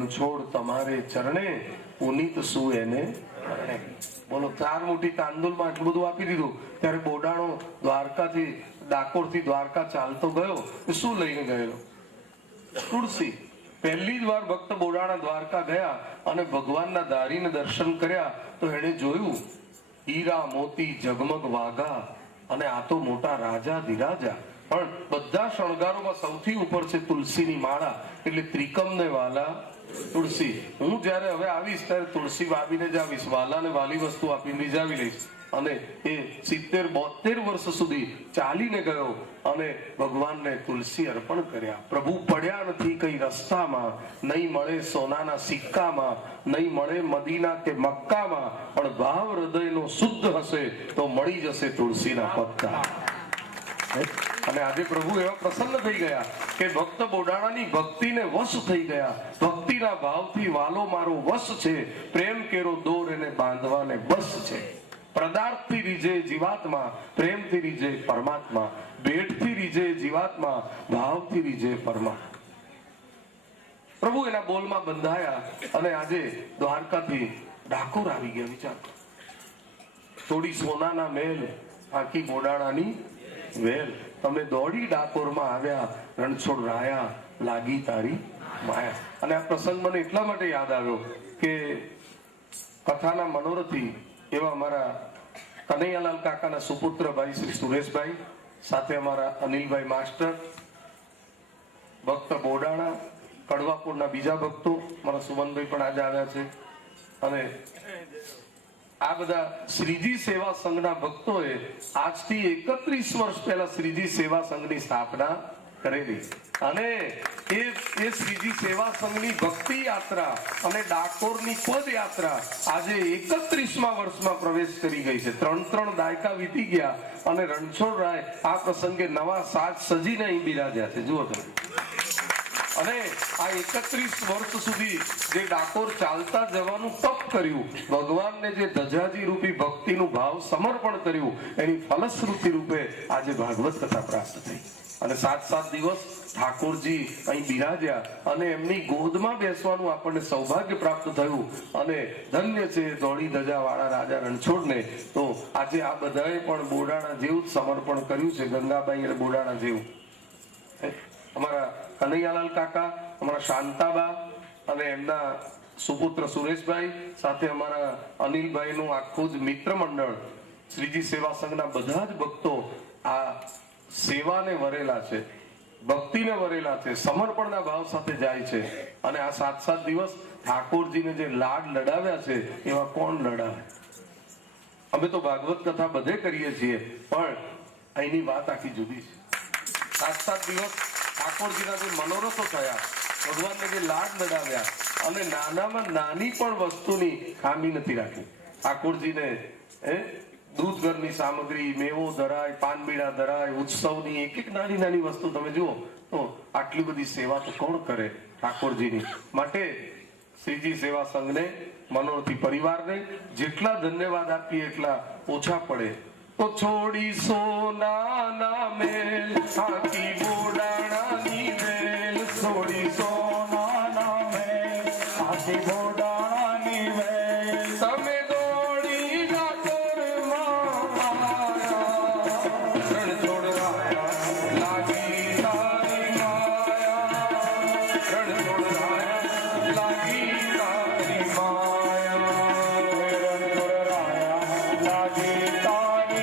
રણછોડ તમારે ચરણે પુનિત શું એને બોલો 4 મુઠ્ઠી તાંદુલમાં આટલું બધું આપી દીધું ત્યારે બોડાણો દ્વારકાથી ડાકોરથી દ્વારકા ચાલતો ગયો શું લઈને ગયેલો? તુલસી. પહેલી જ વાર ભક્ત બોડાણા દ્વારકા ગયા અને ભગવાનના દારીને દર્શન કર્યા તો એને જોયું હીરા મોતી જગમગ વાઘા અને આ તો મોટા રાજા ધીરાજા, પણ બધા શણગારોમાં સૌથી ઉપર છે તુલસીની માળા. એટલે ત્રિકમને વાલા તુલસી. હું જયારે હવે આવીશ ત્યારે તુલસી વાવીને જ આવીશ, વાલાને વાલી વસ્તુ આપીને રીઝાવી લઈશ. અને એ 70-72 વર્ષ સુધી ચાલીને ગયો અને ભગવાનને તુલસી અર્પણ કર્યા. પ્રભુ પડ્યા નથી કઈ રસ્તામાં, નહીં મળે સોનાના સિક્કામાં, નહીં મળે મદીના કે મક્કામાં, પણ ભાવ હૃદયનો શુદ્ધ હશે તો મળી જશે તુલસીના પત્તા. અને આજે પ્રભુ એવા પ્રસન્ન થઈ ગયા કે ભક્ત બોડાણાની ભક્તિને વશ થઈ ગયા. ભક્તિના ભાવથી વાલો મારો વશ છે, પ્રેમ કેરો દોર એને બાંધવાને બસ છે. પદાર્થથી રીજે જીવાત્મા, પ્રેમથી રીજે પરમાત્મા. ભેટથી રીજે જીવાત્મા, ભાવથી રીજે પરમાત્મા. પ્રભુ એના બોલમાં બંધાયા અને આજે દ્વારકાથી ડાકોર આવી ગયા. વિચાર, થોડી સોનાના મહેલ, આખી બોડાણાની વેલ. તમે દોડી ડાકોરમાં આવ્યા, રણછોડ રાયા લાગી તારી માયા. અને આ પ્રસંગ મને એટલા માટે યાદ આવ્યો કે કથાના મનોરથી એવા અમારા કનૈયાલાલ કાકાના સુપુત્ર ભાઈ શ્રી સુરેશભાઈ, સાથે અમારા અનિલભાઈ માસ્ટર, ભક્ત બોડાણા, કડવાપુરના બીજા ભક્તો, મારા સુમનભાઈ પણ આજે આવ્યા છે. અને આ બધા શ્રીજી સેવા સંઘના ભક્તોએ આજથી 31 વર્ષ પહેલા શ્રીજી સેવા સંઘની સ્થાપના કરેલી. અને એ શ્રીજી સેવા સંઘની ભક્તિ યાત્રા અને ડાકોરની પદયાત્રા આજે 31મા વર્ષમાં પ્રવેશ કરી ગઈ છે. 3 દાયકા વીતી ગયા અને રણછોડ રાય આ પ્રસંગે નવા સાજ સજીને અહીં બિરાજ્યા છે. જુઓ તમે. અને આ 31 વર્ષ સુધી જે ડાકોર ચાલતા જવાનું તપ કર્યું, ભગવાનને જે ધજાજી રૂપી ભક્તિનું ભાવ સમર્પણ કર્યું, એની ફલશ્રુતિ રૂપે આજે ભાગવત કથા પ્રાપ્ત થઈ. અને 7 દિવસ ઠાકોરજી અહીં બિરાજ્યા અને એમની ગોદમાં બેસવાનું આપણને સૌભાગ્ય પ્રાપ્ત થયું. અને ધન્ય છે ધોળી ધજા વાળા રાજા રણછોડને. તો આજે આ બધાએ પણ બોડાણા જેવું જ સમર્પણ કર્યું છે, ગંગાબાઈ અને બોડાણા જેવું. અમારા કનૈયાલાલ કાકા, અમારા શાંતાબા અને એમના સુપુત્ર સુરેશભાઈ, સાથે અમારા અનિલભાઈનું આખું જ મિત્ર મંડળ, શ્રીજી સેવા સંઘના બધા જ ભક્તો આ સેવાને વરેલા છે, ભક્તિને વરેલા છે, સમર્પણના ભાવ સાથે જાય છે. અને આ 7 દિવસ ઠાકોરજીને જે લાડ લડાવ્યા છે એવા કોણ લડાવે? અમે તો ભાગવત કથા બધે કરીએ છીએ, પણ અહીંની વાત આખી જુદી છે. 7 દિવસ ઠાકોરજીના જે મનોરથો થયા, ભગવાનને જે લાડ લડાવ્યા, અને નાનામાં નાની પણ વસ્તુની ખામી નથી રાખી. ઠાકોરજીને દૂધ ઘરની સામગ્રી, મેવો ધરાય, પાનબીડા ધરાય, ઉત્સવની એક નાની નાની વસ્તુ તમે જુઓ તો આટલી બધી સેવા તો કોણ કરે ઠાકોરજીની? માટે શ્રીજી સેવા સંઘને, મનોરથી પરિવારને જેટલા ધન્યવાદ આપીએ એટલા ઓછા પડે. તો છોડી સોનાના મેલ, આખી બોડાણાની વેલ, છોડી સોનાના મેલ, આખી બોડાણાની વેલ, તમે દોડી ડાકોરમાં આયા, રણછોડ રાયા લાગી તારી માયા, રણછોડ રાયા લાગી તારી માયા, રણછોડ રાયા લાગી તારી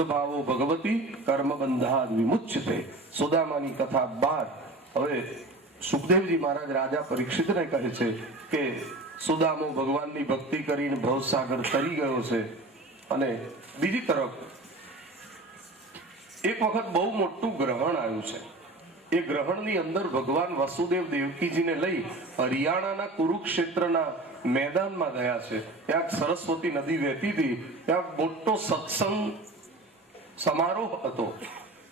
શુદ્ધ ભાવો ભગવતી કર્મ બંધાદ વિમુચ્યતે. સુદામાની કથા બાદ હવે સુખદેવજી મહારાજ રાજા પરીક્ષિતને કહે છે કે સુદામો ભગવાનની ભક્તિ કરીને ભવસાગર તરી ગયો છે. અને બીજી તરફ એક વખત બહુ મોટું ગ્રહણ આવ્યું છે. એ ગ્રહણની અંદર ભગવાન વસુદેવ દેવકીજીને લઈ હરિયાણાના કુરુક્ષેત્રના મેદાનમાં ગયા છે. ત્યાં સરસ્વતી નદી વહેતી હતી. ત્યાં મોટો સત્સંગ સમારોહ હતો.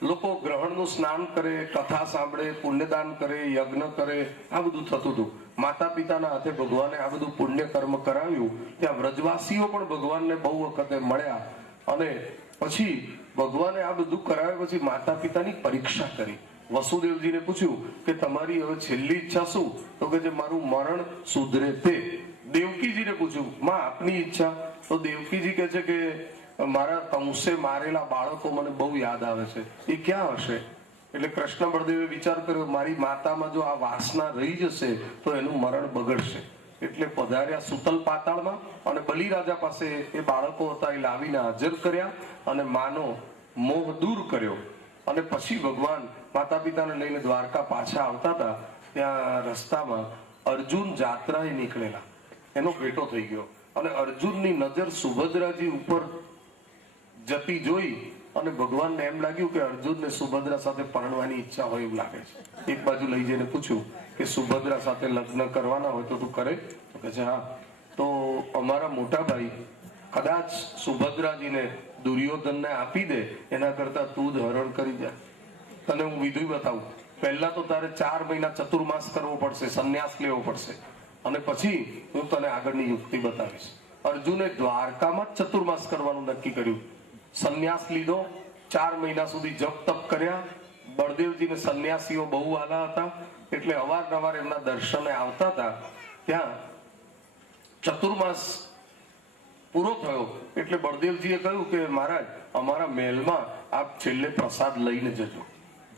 લોકો ગ્રહણનું સ્નાન કરે, કથા સાંભળે, પુણ્યદાન કરે, યજ્ઞ કરે, આ બધું થતું હતું. માતા પિતાના હાથે ભગવાને આ બધું પુણ્ય કર્મ કરાવ્યું. ત્યાં વ્રજવાસીઓ પણ ભગવાનને બહુ વખતે મળ્યા. અને પછી ભગવાને આ બધું કરાવ્યા પછી માતા પિતાની પરીક્ષા કરી. વસુદેવજીને પૂછ્યું કે તમારી હવે છેલ્લી ઈચ્છા શું? તો કે જે મારું મરણ સુધરે તે. દેવકીજીને પૂછ્યું માં આપની ઈચ્છા? તો દેવકીજી કહે છે કે મારા કંસે મારેલા બાળકો મને બહુ યાદ આવે છે, એ ક્યાં હશે? એટલે કૃષ્ણ બળદેવે વિચાર કર્યો મારી માતામાં જો આ વાસના રહી જશે તો એનું મરણ બગડશે. એટલે પધાર્યા સુતલ પાતાળમાં અને બલિરાજા પાસે એ બાળકો હતા એ લાવીને હાજર કર્યા અને માનો મોહ દૂર કર્યો. અને પછી ભગવાન માતા પિતાને લઈને દ્વારકા પાછા આવતા હતા. ત્યાં રસ્તામાં અર્જુન જાત્રાએ નીકળેલા, એનો ભેટો થઈ ગયો અને અર્જુનની નજર સુભદ્રાજી ઉપર જતી જોઈ અને ભગવાનને એમ લાગ્યું કે અર્જુનને સુભદ્રા સાથે પરણવાની ઈચ્છા હોય એવું લાગે છે. એક બાજુ લઈ જઈને પૂછ્યું કે સુભદ્રા સાથે લગ્ન કરવાના હોય તો તું કરે? તો કહે છે હા. તો અમારા મોટા ભાઈ કદાચ સુભદ્રાજીને દુર્યોધનને આપી દે એના કરતા તું જ હરણ કરી જા. તને હું વિધિ બતાવું. પહેલા તો તારે 4 મહિના ચતુર્માસ કરવો પડશે, સંન્યાસ લેવો પડશે અને પછી હું તને આગળની યુક્તિ બતાવીશ. અર્જુને દ્વારકામાં જ ચતુર્માસ કરવાનું નક્કી કર્યું. સંન્યાસ લીધો, 4 મહિના સુધી જપ તપ કર્યા. બળદેવજીને સંન્યાસીઓ બહુ વાલા હતા એટલે અવારનવાર એમના દર્શને આવતા હતા. ત્યાં ચતુર્માસ પૂરો થયો એટલે બળદેવજીએ કહ્યું કે મહારાજ અમારા મહેલમાં આપ છેલ્લે પ્રસાદ લઈને જજો.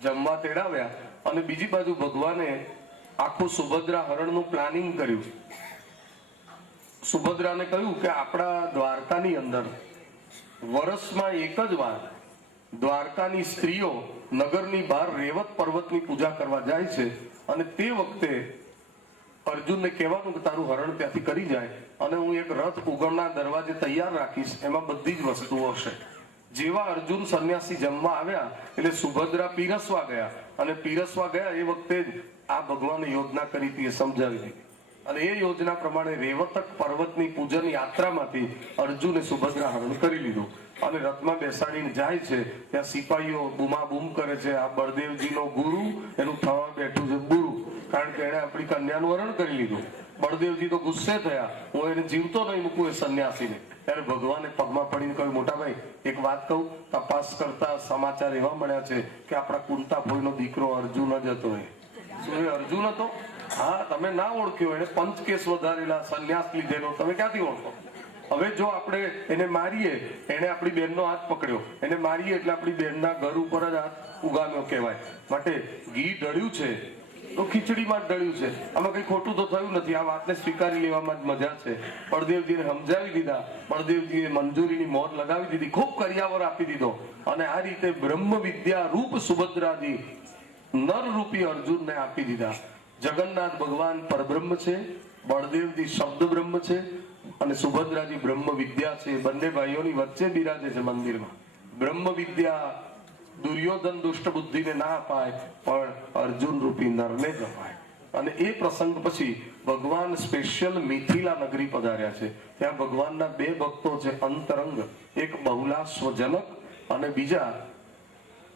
જમવા તેડાવ્યા અને બીજી બાજુ ભગવાને આખું સુભદ્રા હરણનું પ્લાનિંગ કર્યું. સુભદ્રાને કહ્યું કે આપણા દ્વારકાની અંદર વર્ષમાં એક જ વાર દ્વારકાની સ્ત્રીઓ નગરની બહાર રેવત પર્વતની પૂજા કરવા જાય છે અને તે વખતે અર્જુનને કહેવાનું કે તારું હરણ ત્યાંથી કરી જાય અને હું એક રથ ઉગમના દરવાજે તૈયાર રાખીશ, એમાં બધી જ વસ્તુઓ હશે. જેવા અર્જુન સંન્યાસી જમવા આવ્યા એટલે સુભદ્રા પીરસવા ગયા અને પીરસવા ગયા એ વખતે જ આ ભગવાને યોજના કરી હતી એ સમજાવી દીધી. અને એ યોજના પ્રમાણે રેવતક પર્વતની પૂજન યાત્રામાંથી અર્જુને સુભદ્રા હરણ કરી લીધું અને રથમાં બેસાડીને જાય છે. ત્યાં સિપાહીઓ બૂમાબૂમ કરે છે આ બળદેવજીનો ગુરુ એનું થવા બેઠું છે ગુરુ, કારણ કે એને આપણી કન્યાનું હરણ કરી લીધું. બળદેવજી તો ગુસ્સે થયા, હું એને જીવતો નહીં મૂકું એ સંન્યાસીને. ત્યારે ભગવાને પગમાં પડીને કહ્યું મોટા ભાઈ એક વાત કહું, તપાસ કરતા સમાચાર એવા મળ્યા છે કે આપણા કુંતા ભોઈનો દીકરો અર્જુન જ હતો. શું એ અર્જુન હતો? હા, તમે ના ઓળખ્યો, એને પંચકેશ વધારેલા, સંન્યાસ લીધેલો, તમે ક્યાંથી ઓળખો? હવે જો આપણે એને મારીએ, એને આપણી બેનનો હાથ પકડ્યો, એને મારીએ એટલે આપણી બેનના ઘર ઉપર જ હાથ ઉગામ્યો કહેવાય. માટે ઘી ઢળ્યું છે તો ખીચડીમાં જ ઢળ્યું છે, આમાં કઈ ખોટું તો થયું નથી. આ વાતને સ્વીકારી લેવામાં જ મજા છે. બળદેવજીને સમજાવી દીધા, બળદેવજીએ મંજૂરીની મોહર લગાવી દીધી, ખૂબ કર્યાવર આપી દીધો અને આ રીતે બ્રહ્મ વિદ્યા રૂપ સુભદ્રાજી નર રૂપી અર્જુનને આપી દીધા. જગન્નાથ ભગવાન પરબ્રહ્મ છે, બળદેવજી શબ્દ બ્રહ્મ છે અને સુભદ્રાજી બ્રહ્મ વિદ્યા છે. બંને ભાઈઓની વચ્ચે બિરાજે છે મંદિરમાં. બ્રહ્મ વિદ્યા દુર્યોધન દુષ્ટ બુદ્ધિને ના અપાય પણ અર્જુન રૂપી નરને જ અપાય. અને એ પ્રસંગ પછી ભગવાન સ્પેશિયલ મિથિલા નગરી પધાર્યા છે. ત્યાં ભગવાનના 2 ભક્તો છે અંતરંગ, એક બહુલાશ્વજનક અને બીજા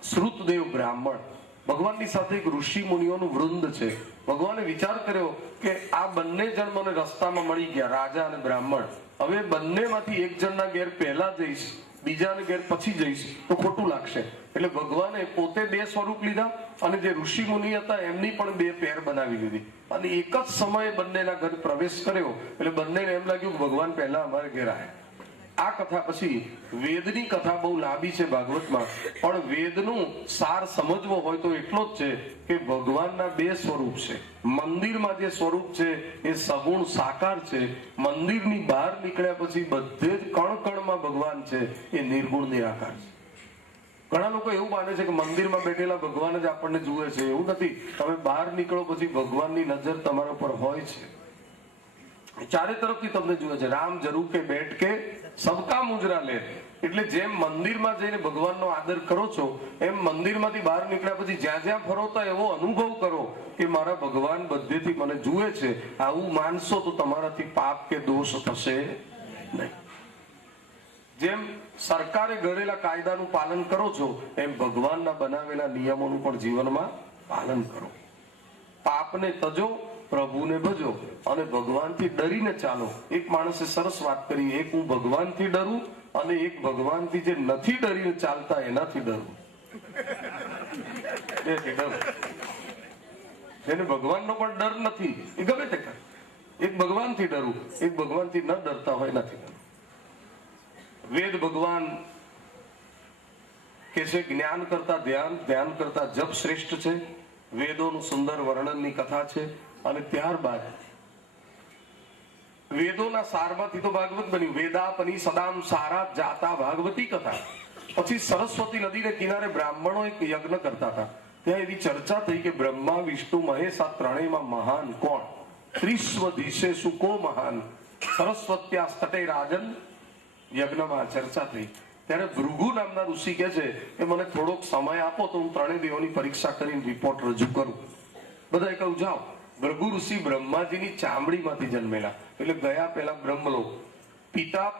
શ્રુતદેવ બ્રાહ્મણ. ભગવાનની સાથે એક ઋષિ મુનિઓનું વૃંદ છે. ભગવાને વિચાર કર્યો કે આ બંને જણ મને રસ્તામાં મળી ગયા, રાજા અને બ્રાહ્મણ. હવે બંનેમાંથી એક જણના ઘેર પહેલા જઈશ, બીજાને ઘેર પછી જઈશ તો ખોટું લાગશે. એટલે ભગવાને પોતે 2 સ્વરૂપ લીધા અને જે ઋષિ મુનિ હતા એમની પણ 2 પેર બનાવી લીધી અને એક જ સમયે બંનેના ઘર પ્રવેશ કર્યો. એટલે બંનેને એમ લાગ્યું કે ભગવાન પહેલા અમારે ઘેર આવ્યા. આ કથા પછી વેદની કથા બહુ લાંબી છે ભાગવતમાં, પણ વેદનું સાર સમજવો હોય તો એટલો જ છે કે ભગવાનના 2 સ્વરૂપ છે. મંદિરમાં જે સ્વરૂપ છે એ સગુણ સાકાર છે. મંદિરની બહાર નીકળ્યા પછી બધે જ કણ કણમાં ભગવાન છે, એ નિર્ગુણ નિરાકાર છે. ઘણા લોકો એવું માને છે કે મંદિરમાં બેઠેલા ભગવાન જ આપણને જુએ છે. એવું નથી. તમે બહાર નીકળો પછી ભગવાનની નજર તમારા પર હોય છે, ચારે તરફથી તમને જુએ છે. રામ જરૂર કે બેઠ કે સબકા મુજરા લે. એટલે જેમ મંદિરમાં જઈને ભગવાનનો આદર કરો છો, એમ મંદિરમાંથી બહાર નીકળ્યા પછી જ્યાં જ્યાં ફરો તો એવો અનુભવ કરો કે મારા ભગવાન બધેથી મને જુએ છે. આવું માનશો તો તમારાથી પાપ કે દોષ થશે નહીં. જેમ સરકારે ઘડેલા કાયદાનું પાલન કરો છો, એમ ભગવાનના બનાવેલા નિયમોનું પણ જીવનમાં પાલન કરો. પાપને તજો, પ્રભુને ભજો અને ભગવાનથી ડરીને ચાલો. એક માણસે સરસ વાત કરી, એક હું ભગવાનથી ડરું અને એક ભગવાનથી જે નથી ડરીને ચાલતા એનાથી ડરું. જેને ભગવાનનો પણ ડર નથી એ ગમે તે કરે. એક ભગવાનથી ડરું, એક ભગવાનથી ન ડરતા હોય નથી ડરવું. વેદ ભગવાન કે છે જ્ઞાન કરતા ધ્યાન, ધ્યાન કરતા જપ શ્રેષ્ઠ છે. વેદોનું સુંદર વર્ણનની કથા છે. અને ત્યારબાદ વેદોના સારમાંથી તો ભાગવત બન્યું. વેદાપની સદામ સારા જાતા ભાગવતી કથા. પછી સરસ્વતી નદીને કિનારે બ્રાહ્મણો એક યજ્ઞ કરતા હતા. ત્યાં એવી ચર્ચા થઈ કે બ્રહ્મા વિષ્ણુ મહેશ આ ત્રણેયમાં મહાન કોણ? ત્રિસ્વધિશેષુ કો મહાન? સરસ્વત્યા તટે રાજન યજ્ઞમાં ચર્ચા થઈ. ત્યારે ભૃગુ નામના ઋષિ કહે છે કે મને થોડોક સમય આપો તો હું ત્રણેય દેવોની પરીક્ષા કરીને રિપોર્ટ રજૂ કરું. બધાએ કહ્યું જાઓ. ભૃગુ ઋષિ બ્રહ્માજીની ચામડીમાંથી જન્મેલા, એટલે ગયા પહેલા બ્રહ્મલોક. પિતા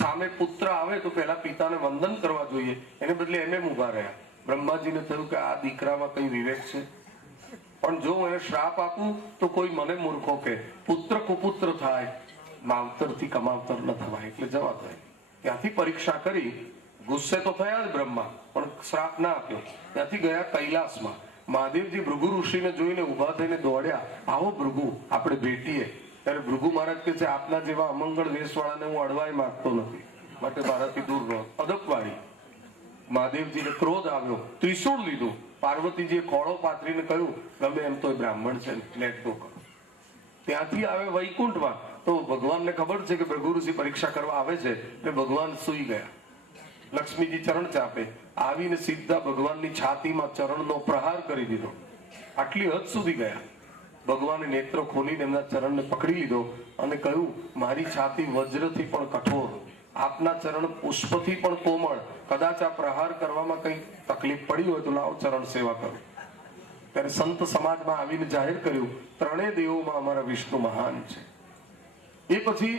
સામે પુત્ર આવે તો પહેલા પિતાને વંદન કરવા જોઈએ, એને બદલે એમ ઉભા રહ્યા. બ્રહ્માજીને થયું કે આ દીકરામાં કઈ વિવેક છે, પણ જો હું એને શ્રાપ આપું તો કોઈ મને મૂર્ખો કે પુત્ર કુપુત્ર થાય, માવતરથી કમાવતર ન થવાય, એટલે જવા દે. ત્યાંથી પરીક્ષા કરી. ગુસ્સે તો થયા જ બ્રહ્મા, પણ શ્રાપ ના આપ્યો. ત્યાંથી ગયા કૈલાસમાં. મહાદેવજી ભૃગુ ઋષિને જોઈને ઉભા થઈને દોડ્યા, આવો ભૃગુ આપણે ભેટીએ. ત્યારે ભૃગુ મહારાજ કે છે આપના જેવા અમંગળ વેશવાળાને હું અડવાય માંગતો નથી, માટે મારાથી દૂર રહો. અદપવાળી. મહાદેવજીને ક્રોધ આવ્યો, ત્રિશૂળ લીધું. પાર્વતીજીએ ખોળો પાથરીને કહ્યું ગમે એમ તો બ્રાહ્મણ છે, લેટ ગો કરો. ત્યાંથી આવે વૈકુંઠમાં. તો ભગવાનને ખબર છે કે ભૃગુ ઋષિ પરીક્ષા કરવા આવે છે, એટલે ભગવાન સૂઈ ગયા. લક્ષ્મીજી ચરણ ચાપે આવીને સીધા ભગવાનની છાતીમાં ચરણનો પ્રહાર કરી દીધો. આટલી હદ સુધી ગયા. ભગવાને નેત્ર ખોલીને એમના ચરણને પકડી લીધો અને કહ્યું મારી છાતી વજ્રથી પણ કઠોર, આપના ચરણ પુષ્પથી પણ કોમળ. કદાચ આ પ્રહાર કરવામાં કઈ તકલીફ પડી હોય તો લાવો ચરણ સેવા કરો. ત્યારે સંત સમાજમાં આવીને જાહેર કર્યું ત્રણેય દેવોમાં અમારા વિષ્ણુ મહાન છે. એ પછી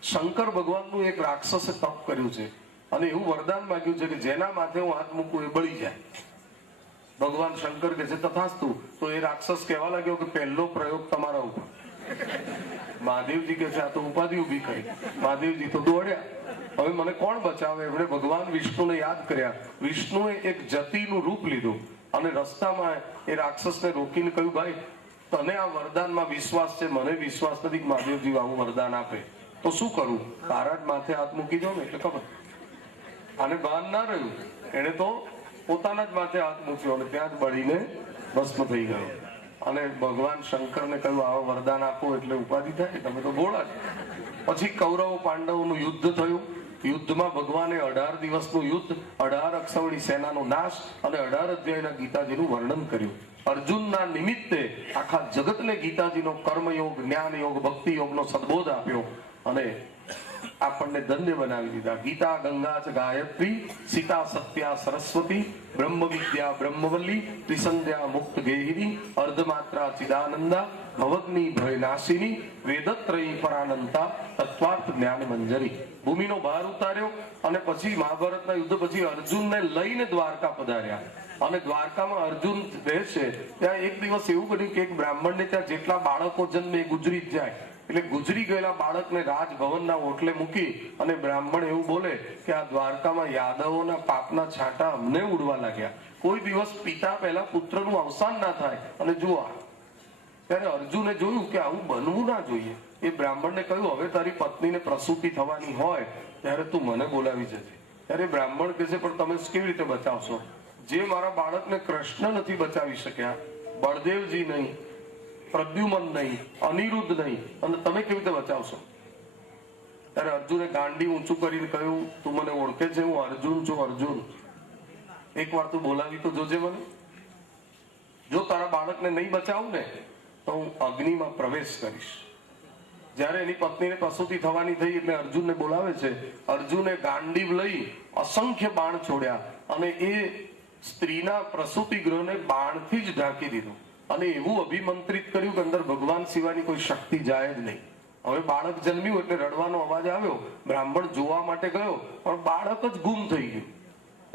શંકર ભગવાનનું એક રાક્ષસે તપ કર્યું છે અને એવું વરદાન માંગ્યું છે કે જેના માથે હું હાથ મૂકું એ બળી જાય. ભગવાન શંકર કહે છે તથાસ્તુ. તો એ રાક્ષસ કહેવા લાગ્યો કે પહેલો પ્રયોગ તમારા ઉપર. મહાદેવજી કહે છે આ તો ઉપાધિ ઉભી કરી. મહાદેવજી તો દોડ્યા. હવે મને કોણ બચાવે? એમણે ભગવાન વિષ્ણુને યાદ કર્યા. વિષ્ણુએ એક જતીનું રૂપ લીધું અને રસ્તામાં એ રાક્ષસને રોકીને કહ્યું ભાઈ તને આ વરદાનમાં વિશ્વાસ છે, મને વિશ્વાસ નથી કે મહાદેવજી આવું વરદાન આપે, તો શું કરું? તારા જ માથે હાથ મૂકી દો ને. એટલે ખબર આને ભાન ના રહ્યું, એને તો પોતાના જ માથે હાથ મૂક્યો અને ત્યાં જ બળીને ભસ્મ થઈ ગયો. અને ભગવાન શંકરને કહ્યું આવા વરદાન આપો એટલે ઉપાધિ થાય, તમે તો ભોળા છો. પછી કૌરવ પાંડવોનું યુદ્ધ થયું. યુદ્ધમાં ભગવાને 18 દિવસનું યુદ્ધ, 18 અક્ષૌણી સેનાનો નાશ અને 18 અધ્યાયના ગીતાજીનું વર્ણન કર્યું. અર્જુનના નિમિત્તે આખા જગતને ગીતાજીનો કર્મયોગ, જ્ઞાન યોગ, ભક્તિ યોગનો સદબોધ આપ્યો અને આપણને ધન્ય બનાવી દીધા. ગીતા ગંગા ચ ગાયત્રી, સીતા સત્યા સરસ્વતી, બ્રહ્મ વિદ્યા બ્રહ્મવલ્લી, ત્રિસંધ્યા મુક્ત ગેહિની, અર્ધમાત્રા ચિદાનંદા, ભવગ્નિ ભયનાશિની, વેદત્રયી પરાનંતા, તત્વાર્થ જ્ઞાન મંજરી. ભૂમિનો ભાર ઉતાર્યો અને પછી મહાભારતના યુદ્ધ પછી અર્જુનને લઈને દ્વારકા પધાર્યા. અને દ્વારકામાં અર્જુન રહેશે ત્યાં એક દિવસ એવું બન્યું કે એક બ્રાહ્મણને ત્યાં જેટલા બાળકો જન્મે એ ગુજરી જ જાય. એટલે ગુજરી ગયેલા બાળકને રાજભવનના ઓટલે મૂકી અને બ્રાહ્મણ એવું બોલે કે આ દ્વારકામાં યાદવોના પાપના છાંટા અમને ઉડવા લાગ્યા. કોઈ દિવસ પિતા પહેલા પુત્રનું અવસાન ના થાય. અને જુઓ ત્યારે અર્જુને જોયું કે આવું બનવું ના જોઈએ. એ બ્રાહ્મણને કહ્યું હવે તારી પત્નીને પ્રસૂતિ થવાની હોય ત્યારે તું મને બોલાવી જજે. ત્યારે બ્રાહ્મણ કહે છે પણ તમે કેવી રીતે બચાવશો? જે મારા બાળકને કૃષ્ણ નથી બચાવી શક્યા, બળદેવજી નહીં, પ્રદ્યુમન નહીં, અનિરુદ્ધ નહીં, અને તમે કેવી રીતે બચાવશો? ત્યારે અર્જુને ગાંડી ઊંચું કરીને કહ્યું તું મને ઓળખે છે? હું અર્જુન છું, અર્જુન. એકવાર તું બોલાવી તો જોજે મને. જો તારા બાળકને નહીં બચાવું ને તો હું અગ્નિમાં પ્રવેશ કરીશ. જ્યારે એની પત્નીને પ્રસૂતિ થવાની થઈ એટલે અર્જુનને બોલાવે છે. અર્જુને ગાંડીવ લઈ અસંખ્ય બાણ છોડ્યા અને એ સ્ત્રીના પ્રસૂતિ ગૃહને બાણથી જ ઢાંકી દીધું અને એવું અભિમંત્રિત કર્યું કે અંદર ભગવાન સિવાયની કોઈ શક્તિ જાય જ નહીં. હવે બાળક જન્મ્યું એટલે રડવાનો અવાજ આવ્યો. બ્રાહ્મણ જોવા માટે ગયો પણ બાળક જ ગુમ થઈ ગયું.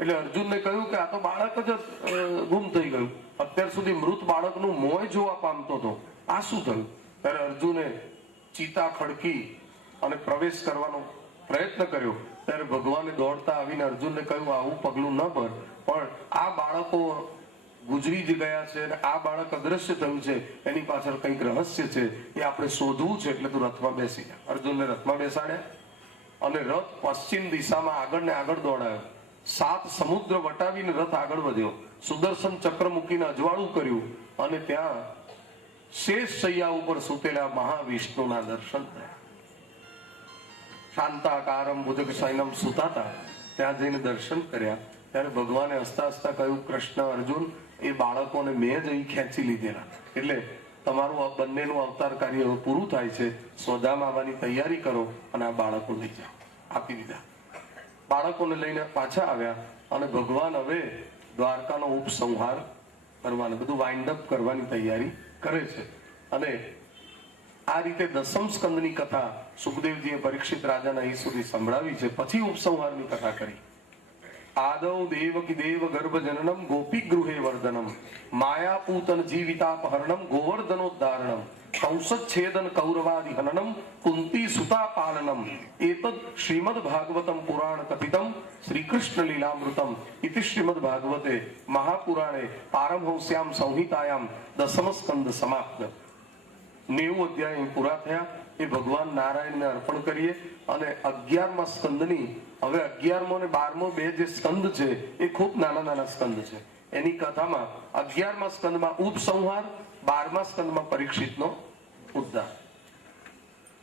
એટલે અર્જુનને કહ્યું કે આ તો બાળક જ ગુમ થઈ ગયું. અત્યાર સુધી મૃત બાળકનું મોં જોવા પામતો હતો, આ શું થયું? ત્યારે અર્જુને ચિતા ખડકી અને પ્રવેશ કરવાનો પ્રયત્ન કર્યો. ત્યારે ભગવાને દોડતા આવીને અર્જુનને કહ્યું આવું પગલું ન ભર, પણ આ બાળકો ગુજરી જ ગયા છે અને આ બાળક અદ્રશ્ય થયું છે, એની પાછળ કંઈક રહસ્ય છે, એ આપણે શોધવું છે, એટલે તું રથમાં બેસી જા. અર્જુનને રથમાં બેસાડ્યા અને રથ પશ્ચિમ દિશામાં આગળ ને આગળ દોડાયો. 7 સમુદ્ર વટાવીને રથ આગળ વધ્યો. સુદર્શન ચક્ર મૂકીને અજવાળું કર્યું અને ત્યાં શેષ શૈયા ઉપર સૂતેલા મહાવિષ્ણુના દર્શન થયા. શાંતાકારમ ભુજગ શયનમ સુતાતા, ત્યાં જઈને દર્શન કર્યા. ત્યારે ભગવાને હસતા હસતા કહ્યું, કૃષ્ણ અર્જુન, એ બાળકોને મેં જ અહીં ખેંચી લીધેલા, એટલે તમારું બંનેનું અવતાર કાર્ય હવે પૂરું થાય છે. સ્વધામ આવવાની તૈયારી કરો અને આ બાળકો લઈ જાઓ. આપી દીધા. બાળકોને લઈને પાછા આવ્યા અને ભગવાન હવે દ્વારકાનો ઉપસંહાર કરવાનો, બધું વાઇન્ડ અપ કરવાની તૈયારી કરે છે. અને આ રીતે દસમ સ્કંદની કથા સુખદેવજીએ પરીક્ષિત રાજાને અહીં સુધી સંભળાવી છે. પછી ઉપસંહારની કથા કરી. આદૌ દેવકી દેવ ગર્ભ જનનમ ગોપી ગૃહે વર્ધનમ માયાપૂતન જીવિતાપહરણમ ગોવર્ધનોદ્ધારણમ કૌસચ્છેદન કૌરવાદિ હનનમ કુંતી સુતા પાલનમ એતદ શ્રીમદ ભાગવતમ પુરાણ કથિતમ શ્રી કૃષ્ણ લીલામૃતમ ઇતિ શ્રીમદ ભાગવતે મહાપુરાણે પારમહંસ્યામ સંહિતાયામ દસમ સ્કંદ સમાપ્ત. 90 અધ્યાય પૂરા થયા. એ ભગવાન નારાયણને અર્પણ કરીએ અને 11મા સ્કંદની, હવે 11મો અને 12મો બે જે સ્કંદ છે એ ખૂબ નાના નાના સ્કંદ છે. એની કથામાં 11મા સ્કંદમાં ઉપસંહાર, 12મા સ્કંદમાં પરીક્ષિતનો ઉદ્ધાર.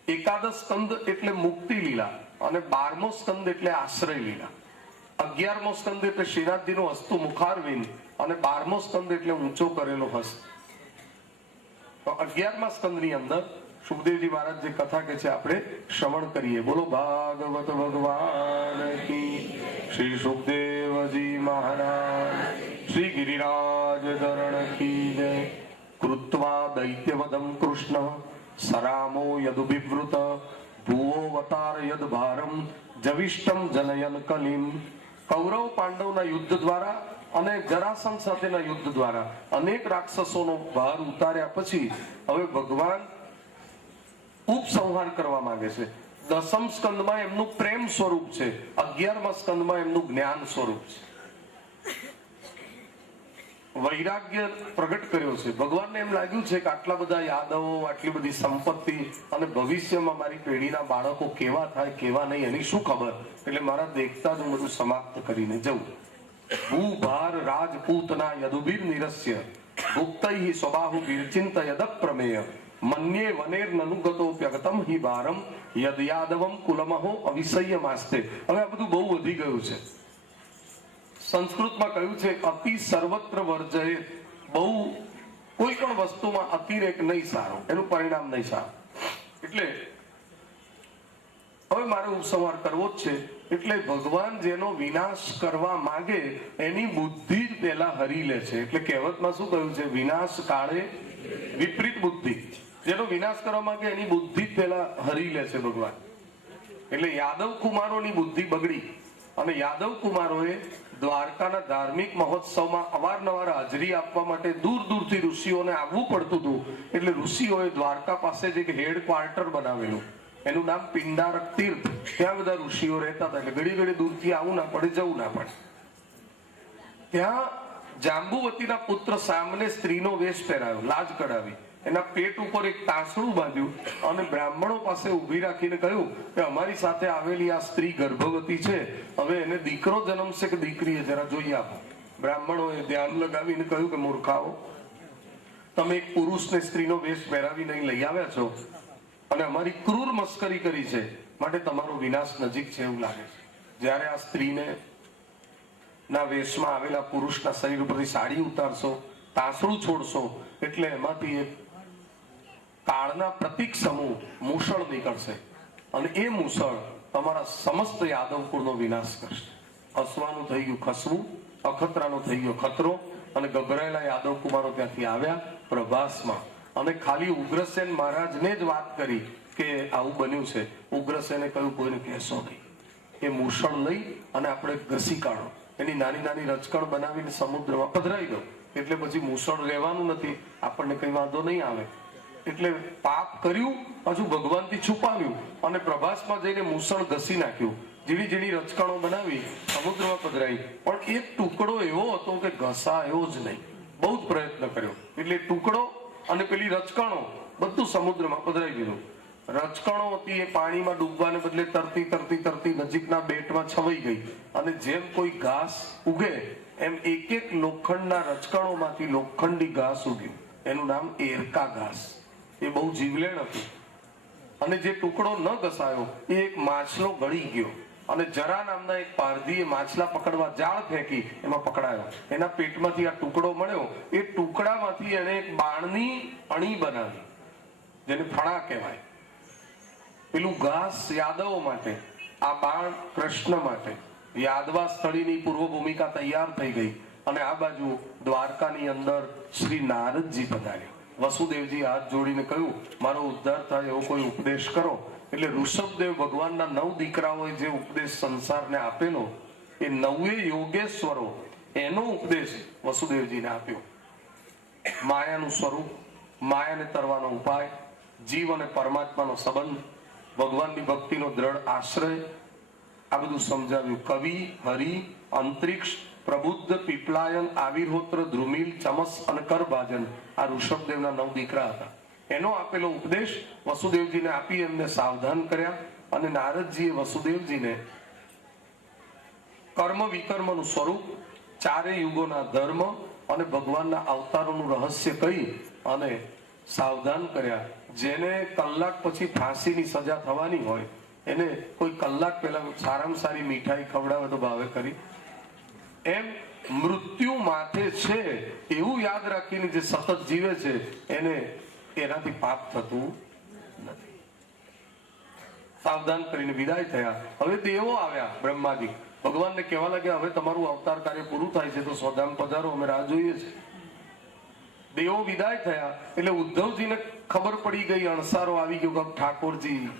એકાદશ સ્કંદ એટલે મુક્તિ લીલા અને 12મો સ્કંદ એટલે આશ્રય લીલા. 11મો સ્કંદ એટલે શ્રીનાથજીનું હસ્તું મુખારવિંદ અને 12મો સ્કંદ એટલે ઊંચો કરેલો હસ્ત. 11મા સ્કંદની અંદર સુખદેવજી મહારાજ જે કથા કે છે આપણે શ્રવણ કરીએ. બોલો ભાગવત ભગવાન કી. શ્રી સુખદેવજી મહારાજ શ્રી ગિરિરાજ ધરણ કી જય. કૃત્વા દૈત્યવદમ કૃષ્ણ સરામો યદુબિવૃત ભુવોવતાર યદ ભારમ જવિષ્ટમ જનયન કલિમ. કૌરવ પાંડવના યુદ્ધ દ્વારા અને જરાસંઘ સાથેના યુદ્ધ દ્વારા અનેક રાક્ષસોનો ભાર ઉતાર્યા પછી હવે ભગવાન ઉપસંહાર કરવા માંગે છે. દસમ સ્કંદમાં એમનું પ્રેમ સ્વરૂપ છે, 11મા સ્કંદમાં એમનું જ્ઞાન સ્વરૂપ છે. વૈરાગ્ય પ્રગટ કર્યો છે. ભગવાનને એમ લાગ્યું છે કે આટલા બધા યાદવો, આટલી બધી સંપત્તિ અને ભવિષ્યમાં મારી પેઢીના બાળકો કેવા થાય કેવા નહીં એની શું ખબર, એટલે મારા દેખતા જ હું બધું સમાપ્ત કરીને જવું. ભૂભાર રાજપૂતના યદુબીર નિરસ્ય ગુપ્તૈ સ્વબાહુ વિરચિંત યદપ્રમેય મન્યે વનેર નનુગતોપ્યગતમ હિ ભારમ યદ યાદવમ કુલમહો અવિષય્યમાસ્તે. હવે આ બધું બહુ વધી ગયું છે. સંસ્કૃતમાં કહ્યું છે અતિ સર્વત્ર વર્જયે. બહુ કોઈ પણ વસ્તુમાં અતિરેક નહીં સારો, એનું પરિણામ નહીં સારું. એટલે હવે મારે ઉપસંહાર કરવો જ છે. એટલે ભગવાન જેનો વિનાશ કરવા માંગે એની બુદ્ધિ જ પહેલા હરી લે છે. એટલે કહેવતમાં શું કહ્યું છે? વિનાશ કાળે વિપરીત બુદ્ધિ. જેનો વિનાશ કરવા માંગે એની બુદ્ધિ જ પહેલા હરી લે છે ભગવાન. એટલે યાદવ કુમારોની બુદ્ધિ બગડી અને યાદવ કુમારોએ દ્વારકાના ધાર્મિક મહોત્સવમાં અવારનવાર હાજરી આપવા માટે દૂર દૂરથી ઋષિઓને આવવું પડતું હતું. એટલે ઋષિઓએ દ્વારકા પાસે જ એક હેડ ક્વાર્ટર બનાવેલું, એનું નામ પિંડારક તીર્થ. ત્યાં બધા ઋષિઓ રહેતા હતા. એટલે ઘડી ઘડી દૂરથી આવવું ના પડે, જવું ના પડે. ત્યાં જાંબુવતીના પુત્ર સામને સ્ત્રીનો વેશ પહેરાયો, લાજ કઢાવી, એના પેટ ઉપર એક તાસણું બાંધ્યું અને બ્રાહ્મણો પાસે ઉભી રાખીને કહ્યું કે અમારી સાથે આવેલી આ સ્ત્રી ગર્ભવતી છે, હવે એને દીકરો જન્મશે કે દીકરી, જરા જોઈ આપો. બ્રાહ્મણોએ ધ્યાન લગાવીને કહ્યું કે મૂર્ખાઓ, તમે એક પુરુષને સ્ત્રીનો વેશ પહેરાવીને અહીં લઈ આવ્યા છો અને અમારી ક્રૂર મસ્કરી કરી છે, માટે તમારો વિનાશ નજીક છે એવું લાગે છે. જ્યારે આ સ્ત્રીને ના વેશમાં આવેલા પુરુષના શરીર ઉપરથી સાડી ઉતારશો, તાસડું છોડશો, એટલે એમાંથી એક કાળના પ્રતીક સમૂહ મૂષળ નીકળશે અને એ મૂષળ તમારા સમસ્ત યાદવ કુળનો વિનાશ કરશે. અસવાનું થઈ ગયું ખસવું, અખતરાનો થઈ ગયો ખતરો, અને ગભરાયેલા યાદવ કુમારો ત્યાંથી આવ્યા પ્રભાસમાં અને ખાલી ઉગ્રસેન મહારાજને જ વાત કરી કે આવું બન્યું છે. ઉગ્રસેને કહ્યું કોઈને કહેશો નહીં. એ મૂષળ લઈ અને આપણે ઘસી કાઢો, એની નાની નાની રચકણ બનાવીને સમુદ્રમાં પધરાવી દો, એટલે પછી મૂષળ રહેવાનું નથી, આપણને કઈ વાંધો નહીં આવે. એટલે પાપ કર્યું, પાછું ભગવાનથી છુપાવ્યું અને પ્રભાસમાં જઈને મૂષળ ઘસી નાખ્યું. જેવી જેવી રચકણો બનાવી સમુદ્રમાં પધરાવી, પણ એક ટુકડો એવો હતો કે ઘસાયો જ નહીં. બહુ જ પ્રયત્ન કર્યો, એટલે ટુકડો અને પેલી રચકણો બધું સમુદ્રમાં પધરાવી દીધું. રચકણો હતી એ પાણીમાં ડૂબવાને બદલે તરતી તરતી તરતી નજીકના બેટમાં છવાઈ ગઈ, અને જેમ કોઈ ઘાસ ઉગે એમ એક એક લોખંડના રચકણોમાંથી લોખંડી ઘાસ ઉગ્યું. એનું નામ એરકા ઘાસ. એ બહુ જીવલેણ હતું. અને જે ટુકડો ન ઘસાયો એ એક માછલો ગળી ગયો, અને જરા નામના એક પારધીએ માછલા પકડવા જાળ ફેંકી, એમાં પકડાયો. એના પેટમાંથી આ ટુકડો મળ્યો. એ ટુકડામાંથી એને એક બાણની અણી બનાવી, જેને ફણા કહેવાય. પેલું ઘાસ યાદવો માટે, આ બાણ કૃષ્ણ માટે. યાદવા સ્થળીની પૂર્વ ભૂમિકા તૈયાર થઈ ગઈ, અને આ બાજુ દ્વારકાની અંદર શ્રી નારદજી પધાર્યા. વસુદેવજી હાથ જોડીને કહ્યું, મારો ઉદ્ધાર થાય એવો કોઈ ઉપદેશ કરો. એટલે ઋષભદેવ ભગવાનના 9 દીકરાઓએ જે ઉપદેશ સંસારને આપેલો, એ 9 યોગેશ્વરો એનો ઉપદેશ વસુદેવજીને આપ્યો. માયાનું સ્વરૂપ, માયાને તરવાનો ઉપાય, જીવ અને પરમાત્માનો સંબંધ, ભગવાનની ભક્તિનો દ્રઢ આશ્રય, આ બધું સમજાવ્યું. કવિ, હરિ, અંતરિક્ષ, પ્રબુદ્ધ, પીપલાયન, આવિર્હોત્ર, ધ્રુમિલ, ચમસ અને કરભાજન આ ઋષભદેવના 9 દીકરા હતા. એનો આપેલો ઉપદેશ વસુદેવજીને આપી એમને સાવધાન કર્યા. અને નારદજીએ વસુદેવજીને કર્મ વિકર્મનું સ્વરૂપ, ચારે યુગોના ધર્મ અને ભગવાનના અવતારોનું રહસ્ય કહી અને સાવધાન કર્યા. જેને કલાક પછી ફાંસીની સજા થવાની હોય એને કોઈ કલાક પહેલા સારામાં સારી મીઠાઈ ખવડાવે તો ભાવે કરી. એમ મૃત્યુ માથે છે એવું યાદ રાખીને જે સતત જીવે છે એને એનાથી પાપ થતું નથી. સાવધાન કરીને વિદાય થયા. હવે દેવો આવ્યા, બ્રહ્માજી ભગવાનને કહેવા લાગ્યા, હવે તમારું અવતાર કાર્ય પૂરું થાય છે તો સ્વધામ પધારો, અમે રાહ જોઈએ છે. દેવો વિદાય થયા એટલે ઉદ્ધવજીને ખબર પડી ગઈ, અણસારો આવી ગયો કે ઠાકોરજી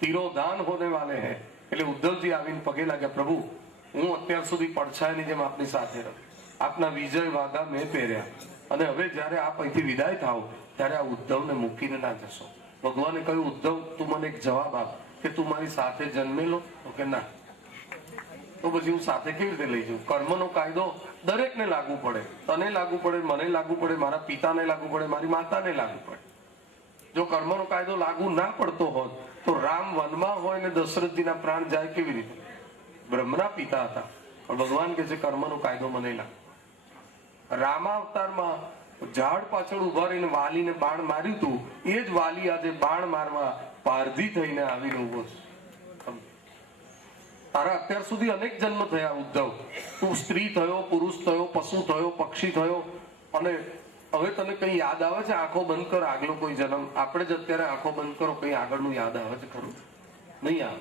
તિરોધાન હોને વાલે હે. એટલે ઉદ્ધવજી આવીને પગે લાગ્યા, પ્રભુ હું અત્યાર સુધી પડછાયાની જેમ આપની સાથે રહું, આપના વિજય વાગા મેં પહેર્યા, અને હવે જયારે આપ અહીંથી વિદાય થાવ ત્યારે આ ઉદ્ધવને મૂકીને ના જશો. ભગવાને કહ્યું, ઉદ્ધવ તું મને એક જવાબ આપ કે તું મારી સાથે જન્મેલો? તો કે ના. તો પછી હું સાથે કેવી રીતે લઈ જાઉં? કર્મનો કાયદો દરેકને લાગુ પડે, તને લાગુ પડે, મને લાગુ પડે, મારા પિતાને લાગુ પડે, મારી માતાને લાગુ પડે. જો કર્મનો કાયદો લાગુ ના પડતો હોત તો રામ વનમાં હોય ને દશરથજીના પ્રાણ જાય કેવી રીતે? બ્રહ્મના પિતા હતા, પણ ભગવાન કે છે કર્મનો કાયદો મને લાગે. રામાવતારમાં ઝાડ પાછળ ઉભા રહીને વાલીને બાણ માર્યું હતું, એ જ વાલી આજે બાણ મારવા પારધી થઈને આવીને ઉભો છે. તારા અત્યાર સુધી અનેક જન્મ થયા ઉદ્ધવ. તું સ્ત્રી થયો, પુરુષ થયો, પશુ થયો, પક્ષી થયો, અને હવે તને કઈ યાદ આવે છે? આંખો બંધ કર, આગલો કોઈ જન્મ. આપણે જ અત્યારે આંખો બંધ કરો, કઈ આગળનું યાદ આવે છે ખરું? નહીં આવે.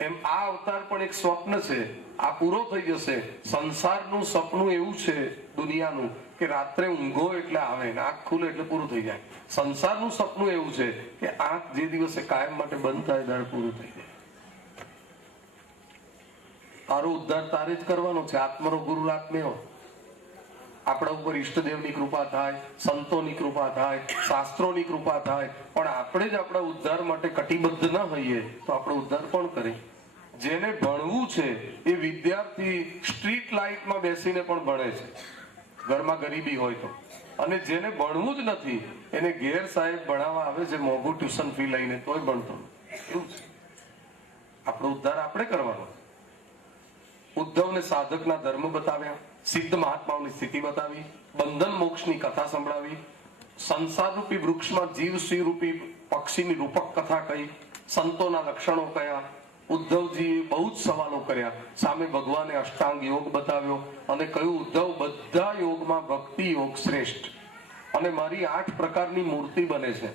એમ આ અવતાર પણ એક સ્વપ્ન છે, આ પૂરો થઈ જશે. સંસારનું સપનું એવું છે દુનિયાનું કે રાત્રે ઊંઘો એટલે આવે, આંખ ખુલે એટલે પૂરું થઈ જાય. સંસારનું સપનું એવું છે કે આંખ જે દિવસે કાયમ માટે બંધ થાય ત્યારે પૂરું થઈ જાય. તારો ઉદ્ધાર તારે જ કરવાનો છે. આત્મનો ગુરુ આત્મેયો. આપણા ઉપર ઈષ્ટદેવની કૃપા થાય, સંતોની કૃપા થાય, શાસ્ત્રોની કૃપા થાય, પણ આપણે જ આપણા ઉદ્ધાર માટે કટિબદ્ધ ન હોઈએ તો આપણો ઉદ્ધાર કોણ કરે? જેને ભણવું છે એ વિદ્યાર્થી સ્ટ્રીટ લાઇટમાં બેસીને પણ ભણે છે, ઘરમાં ગરીબી હોય તો. અને જેને ભણવું જ નથી એને ઘેર સાહેબ ભણાવવા આવે છે મોંઘું ટ્યુશન ફી લઈને, તોય ભણતો. એવું છે. આપણો ઉદ્ધાર આપણે કરવાનો. ઉદ્ધવને સાધકના ધર્મ બતાવ્યા, સિદ્ધ મહાત્માઓની સ્થિતિ બતાવી, બંધન મોક્ષની કથા સંભળાવી, સંસાર રૂપી વૃક્ષમાં જીવ શ્રી રૂપી પક્ષીની રૂપક કથા કહી, સંતોના લક્ષણો કયા, ઉદ્ધવજીએ બહુ જ સવાલો કર્યા. સામે ભગવાને અષ્ટાંગ યોગ બતાવ્યો અને કહ્યું, ઉદ્ધવ, બધા યોગમાં ભક્તિ યોગ શ્રેષ્ઠ, અને મારી 8 પ્રકારની મૂર્તિ બને છે.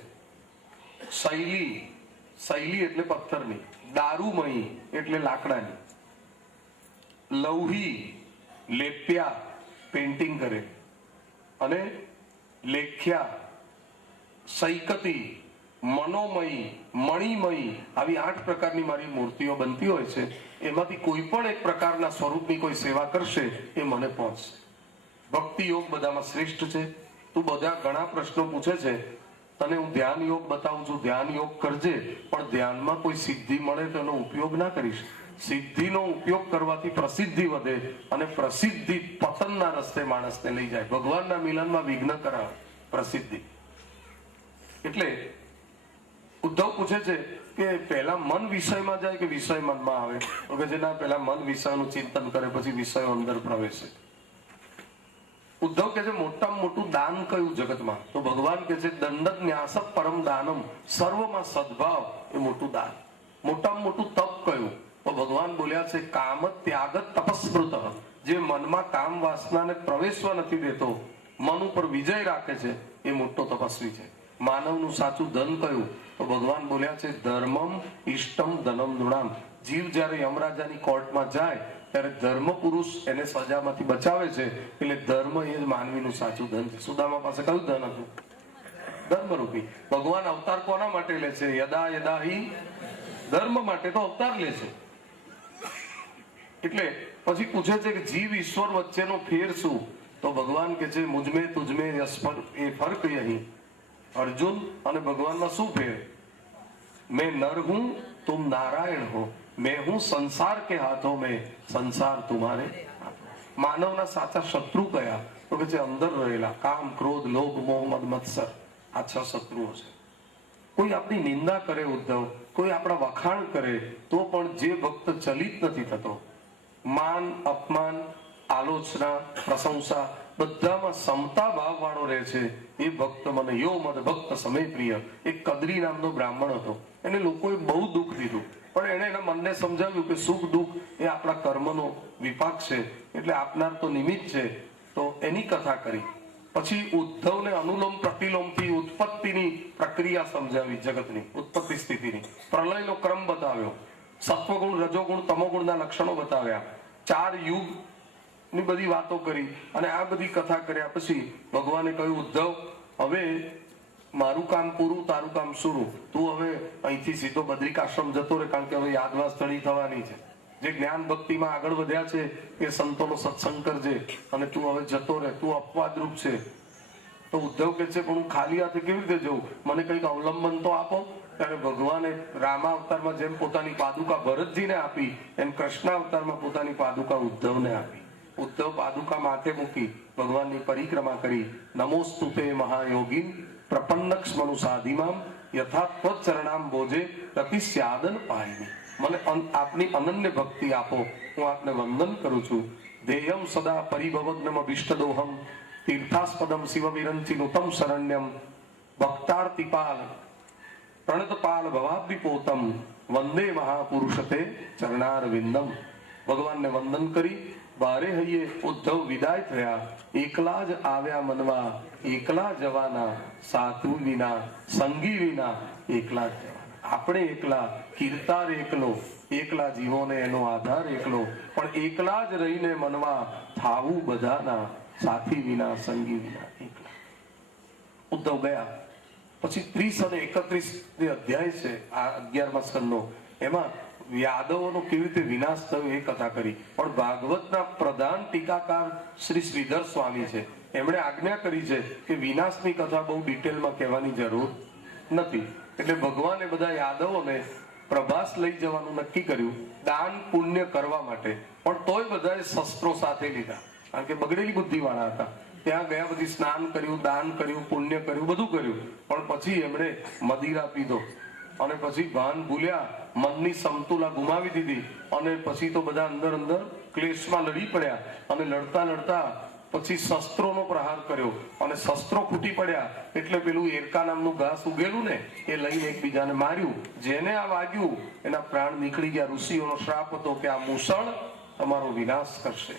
શૈલી એટલે પથ્થરની, દારૂમયી એટલે લાકડાની, લૌહી લેપ્યા પેઇન્ટિંગ કરે, અને લેખ્યા સૈકતી મનોમયી મણિમયી, આવી 8 પ્રકારની મારી મૂર્તિઓ બનતી હોય છે. એમાંથી કોઈ પણ એક પ્રકારના સ્વરૂપની કોઈ સેવા કરશે એ મને પહોંચશે. ભક્તિ યોગ બધામાં શ્રેષ્ઠ છે. તું બધા ઘણા પ્રશ્નો પૂછે છે, તને હું ધ્યાન યોગ બતાવું છું, ધ્યાન યોગ કરજે, પણ ધ્યાનમાં કોઈ સિદ્ધિ મળે તો એનો ઉપયોગ ના કરીશ. સિદ્ધિનો ઉપયોગ કરવાથી પ્રસિદ્ધિ વધે, અને પ્રસિદ્ધિ પતનના રસ્તે માણસને લઈ જાય. ભગવાનના મિલનમાં વિઘ્ન કરાવે પ્રસિદ્ધિ. એટલે ઉદ્ધવ પૂછે છે કે પહેલા મન વિષયમાં જાય કે વિષય મનમાં આવે? તો કે છે ના, પહેલા મન વિષયનું ચિંતન કરે, પછી વિષયો અંદર પ્રવેશે. ઉદ્ધવ કે છે મોટામાં મોટું દાન કયું જગતમાં? તો ભગવાન કે છે દંડ ન્યાસ પરમ દાનમ, સર્વમાં સદભાવ એ મોટું દાન. મોટામાં મોટું તપ કયું? તો ભગવાન બોલ્યા છે કામ ત્યાગ તપસ્મૃત, જે મનમાં કામ વાસનાને પ્રવેશવા નથી દેતો, મન ઉપર વિજય રાખે છે, એ મોટો તપસ્વી છે. માનવનું સાચું ધન કયું? તો ભગવાન બોલ્યા છે ધર્મમ ઇષ્ટમ ધનમ નૃણામ. જીવ જ્યારે યમરાજાની કોર્ટમાં જાય ત્યારે ધર્મ પુરુષ એને સજામાંથી બચાવે છે, એટલે ધર્મ એ જ માનવીનું સાચું ધન છે. સુદામા પાસે કયું ધન હતું? ધર્મરૂપી. ભગવાન અવતાર કોના માટે લે છે? યદા યદા હિ ધર્મ માટે તો અવતાર લે છે. એટલે પછી પૂછે છે કે જીવ ઈશ્વર વચ્ચેનો ફેર શું? તો ભગવાન કે છે મુજમે તુજમે એ ફર્ક યહી. અર્જુન અને ભગવાનમાં શું ફેર? मैं नर हूं, तुम नारायण हो, मैं हूं संसार के हाथों में, संसार तुम्हारे हाथों. માનવના સાચા શત્રુ કયા? તો કે છે અંદર રહેલા કામ, ક્રોધ, લોભ, મોહ, મદ, મત્સર. આ 6 શત્રુઓ છે. કોઈ આપણી નિંદા કરે ઉદ્ધવ, કોઈ આપણા વખાણ કરે, તો પણ જે ભક્ત ચલિત નથી થતો, માન, અપમાન, આલોચના, પ્રશંસા બધામાં સમતા ભાવ વાળો રહે છે, એ ભક્ત મને યો મદ ભક્ત સમય પ્રિય. એક કદરી નામનો બ્રાહ્મણ હતો, એને લોકોએ બહુ દુઃખ દીધું, પણ એને એના મનને સમજાવ્યું કે સુખ દુઃખ એ આપણા કર્મનો વિપાક છે, એટલે આપનાર તો નિમિત્ત છે. તો એની કથા કરી. પછી ઉદ્ધવને અનુલોમ પ્રતિલોમથી ઉત્પત્તિની પ્રક્રિયા સમજાવી, જગતની ઉત્પત્તિ સ્થિતિની, પ્રલયનો ક્રમ બતાવ્યો, સત્વગુણ, રજોગુણ, તમોગુણના લક્ષણો બતાવ્યા, 4 યુગ ની બધી વાતો કરી. અને આ બધી કથા કર્યા પછી ભગવાને કહ્યું, ઉદ્ધવ, હવે મારું કામ પૂરું, તારું કામ શરૂ. તું હવે અહીંથી સીધો બદ્રિકાશ્રમ જતો રહે, કારણ કે હવે યાદવા સ્થળી થવાની છે. જે જ્ઞાન ભક્તિમાં આગળ વધ્યા છે એ સંતોનો સત્સંગ કરજે, અને તું હવે જતો રહે, તું અપવાદરૂપ છે. તો ઉદ્ધવ કહે છે પણ હું ખાલી હાથે કેવી રીતે જઉં? મને કંઈક અવલંબન તો આપો. ત્યારે ભગવાને રામા અવતારમાં જેમ પોતાની પાદુકા ભરતજીને આપી, એમ કૃષ્ણ અવતારમાં પોતાની પાદુકા ઉદ્ધવને આપી. ઉદ્ધવ પાદુકા માથે મૂકી ભગવાનની પરિક્રમા કરી. નમોસ્તુતે મહાયોગીન પ્રપન્નક્ષ મનુ સાધીમામ યથા ત્વચરણામ ભોજે પ્રતિસ્યાદન પાયની. મને આપની અનન્ય ભક્તિ આપો, હું આપને વંદન કરું છું. ધેયમ સદા પરિભવગ્નમ અભિષ્ટદોહમ તીર્થાસ્પદમ શિવ વિરંચિનુતમ શરણ્યમ ભક્તાર્તિપાલ પ્રણતપાલ ભવાબ્ધિપોતમ વંદે મહાપુરુષતે ચરણારવિંદમ. ભગવાનને વંદન કરી બારે હૈયે ઉદ્ધવ વિદાય થયા. એકલા જ આવ્યા મનવા, એકલા જવાના, સાધુ વિના, સંગી વિના, એકલા જ જવાના. આપણે એકલા, કીર્તાર એકલો, એકલા જીવોને એનો આધાર એકલો, પણ એકલા જ રહીને મનવા, થાવું બધાના, સાથી વિના, સંગી વિના, એકલા. ઉદ્ધવ ગયા. પછી 30 અને 31 જે અધ્યાય છે આ 11મા સ્કંદનો, એમાં યાદવોનો કેવી રીતે વિનાશ થયો એ કથા કરી. પણ ભાગવતના પ્રધાન ટીકાકાર શ્રી શ્રીધર સ્વામી છે, એમણે આજ્ઞા કરી છે કે વિનાશની કથા બહુ ડિટેલમાં કહેવાની જરૂર નથી. એટલે ભગવાને બધા યાદવોને પ્રભાસ લઈ જવાનું નક્કી કર્યું, દાન પુણ્ય કરવા માટે. પણ તોય બધાએ શસ્ત્રો સાથે લીધા, કારણ કે બગડેલી બુદ્ધિ વાળા હતા. ત્યાં ગયા, પછી સ્નાન કર્યું, દાન કર્યું, પુણ્ય કર્યું, બધું કર્યું. પણ પછી એમણે મદિરા પીધો, અને પછી ભાન ભૂલ્યા, મનની સમતુલા ગુમાવી દીધી, અને પછી તો બધા અંદર અંદર ક્લેશમાં લડી પડ્યા. અને લડતા લડતા પછી શસ્ત્રોનો પ્રહાર કર્યો અને શસ્ત્રો ફૂટી પડ્યા એટલે પેલું એરકા નામનું ઘાસ ઉગેલું ને એ લઈને એકબીજાને માર્યું. જેને આ વાગ્યું એના પ્રાણ નીકળી ગયા. ઋષિઓનો શ્રાપ હતો કે આ મૂષણ તમારો વિનાશ કરશે.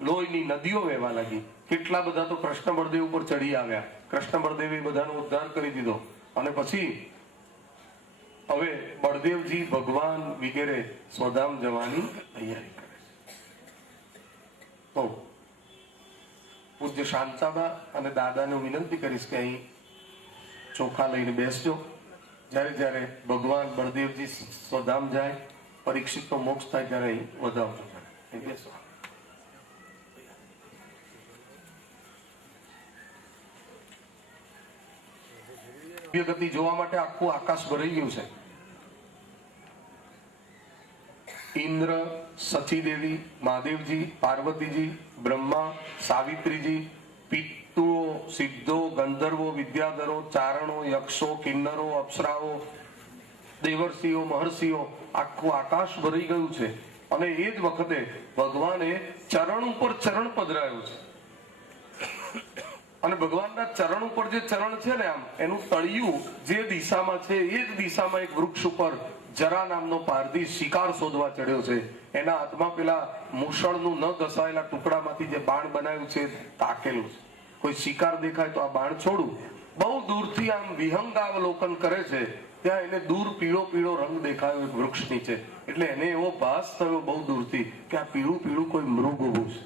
લોહીની નદીઓ વહેવા લાગી. કેટલા બધા તો કૃષ્ણ બળદેવ ઉપર ચડી આવ્યા. કૃષ્ણ બળદેવે બધાનો ઉદ્ધાર કરી દીધો. અને પછી હવે બળદેવજી ભગવાન વગેરે સ્વધામ જવાની તૈયારી કરે છે. તો પૂજ્ય શાંતાબા અને દાદાને વિનંતી કરીશ કે અહીં ચોખા લઈને બેસજો. જ્યારે જ્યારે ભગવાન બળદેવજી સ્વધામ જાય, પરીક્ષિતનો મોક્ષ થાય ત્યારે અહીં વધાવજો. બેસો. ગતિ જોવા માટે આખું આકાશ ભરાઈ ગયું છે. ઇન્દ્ર, સચીદેવી, મહાદેવજી, પાર્વતીજી, બ્રહ્મા, સાવિત્રીજી, પિતૃઓ, સિદ્ધો, ગંધર્વો, વિદ્યાધરો, ચારણો, યક્ષો, કિન્નરો, અપ્સરાઓ, દેવર્ષિઓ, મહર્ષિઓ, આખું આકાશ ભરાઈ ગયું છે. અને એ જ વખતે ભગવાને ચરણ ઉપર ચરણ પધરાયો છે. અને ભગવાનના ચરણ ઉપર જે ચરણ છે ને, આમ એનું તળિયું જે દિશામાં છે એ જ દિશામાં એક વૃક્ષ ઉપર જરા નામનો પારધી શિકાર શોધવા ચડ્યો છે. એના હાથમાં પેલા મૂષણનું ન ઘસાયેલા ટુકડામાંથી જે બાણ બનાવ્યું છે તાકેલું છે. કોઈ શિકાર દેખાય તો આ બાણ છોડું. બહુ દૂરથી આમ વિહંગાવલોકન કરે છે. ત્યાં એને દૂર પીળો પીળો રંગ દેખાયો એક વૃક્ષ નીચે. એટલે એને એવો ભાસ થયો બહુ દૂરથી કે આ પીળું પીળું કોઈ મૃગ ઉભું છે.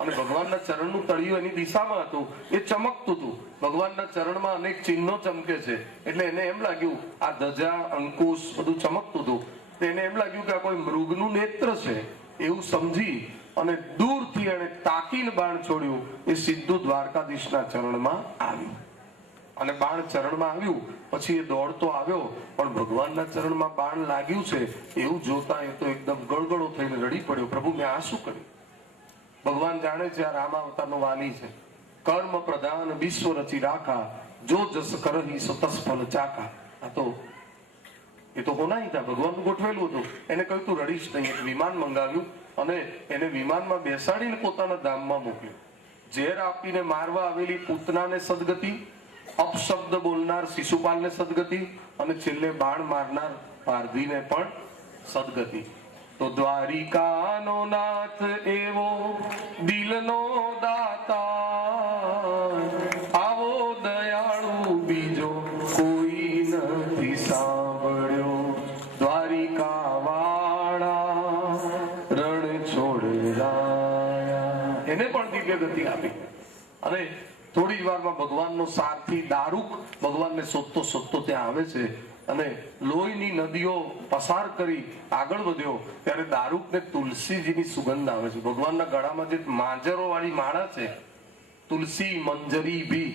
અને ભગવાનના ચરણનું તળિયું એની દિશામાં હતું. એ ચમકતું હતું. ભગવાનના ચરણમાં અનેક ચિહ્નો ચમકે છે. એટલે એને એમ લાગ્યું આ ધજા, અંકુશ બધું ચમકતું હતું. એને એમ લાગ્યું કે આ કોઈ મૃગનું નેત્ર છે. એવું સમજી અને દૂરથી એને તાકીને બાણ છોડ્યું. એ સીધું દ્વારકાધીશના ચરણમાં આવ્યું. અને બાણ ચરણમાં આવ્યું પછી એ દોડતો આવ્યો. પણ ભગવાનના ચરણમાં બાણ લાગ્યું છે એવું જોતા એ તો એકદમ ગળગળો થઈને રડી પડ્યો. પ્રભુ, મેં આ શું કર્યું? ભગવાન જાણે છે આ રામાવતારનો વાલી છે. કર્મ પ્રધાન વિશ્વ રચી રાખા, જો જસ કરહી સતસ ફલ ચાકા. આ તો એ તો હોનાઈ હતા, ભગવાનનું ગોઠવેલું હતું. એને કહ્યું તું રડીશ નહીં. એક વિમાન મંગાવ્યું અને એને વિમાનમાં બેસાડીને પોતાના ધામમાં મોકલ્યો. ઝેર આપીને મારવા આવેલી પૂતનાને સદગતિ, અપશબ્દ બોલનાર શિશુપાલને સદગતિ અને છેલ્લે બાણ મારનાર પારધીને પણ સદગતિ. તો દ્વારિકાનો નાથ એવો દિલનો દાતા, આવો દયાળુ બીજો કોઈ નથી સાંભળ્યો. દ્વારિકા વાળા રણ છોડરાયા, એને પણ દિવ્ય ગતિ આપી. અને થોડી જ વારમાં ભગવાનનો સારથી દારૂક ભગવાનને શોધતો શોધતો ત્યાં આવે છે. અને લોહીની નદીઓ પસાર કરી આગળ વધ્યો ત્યારે દારૂકને તુલસીજીની સુગંધ આવે છે. ભગવાનના ગળામાં જે માંજરો વાળી માળા છે, તુલસી મંજરી બી,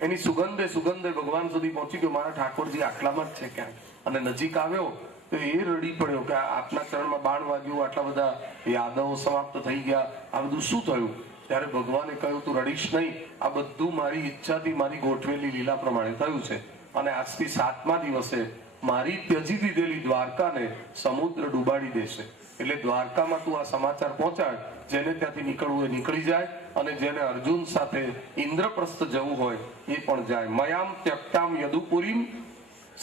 એની સુગંધે ભગવાન સુધી પહોંચી ગયો. મારા ઠાકોરજી આટલામાં જ છે ક્યાંક. અને નજીક આવ્યો તો એ રડી પડ્યો કે આપના ચરણમાં બાણ વાગ્યું, આટલા બધા યાદવો સમાપ્ત થઈ ગયા, આ બધું શું થયું? ત્યારે ભગવાને કહ્યું તું રડીશ નહીં. આ બધું મારી ઈચ્છાથી, મારી ગોઠવેલી લીલા પ્રમાણે થયું છે. અને આજથી 7મા દિવસે મારી ત્યજી દીધેલી દ્વારકાને સમુદ્ર ડૂબાડી દેશે. એટલે દ્વારકામાં તું આ સમાચાર પહોંચાડ. જેને ત્યાંથી નીકળવું એ નીકળી જાય અને જેને અર્જુન સાથે ઇન્દ્રપ્રસ્થ જવું હોય એ પણ જાય. મયામ ત્યક્તામ યદુપુરીમ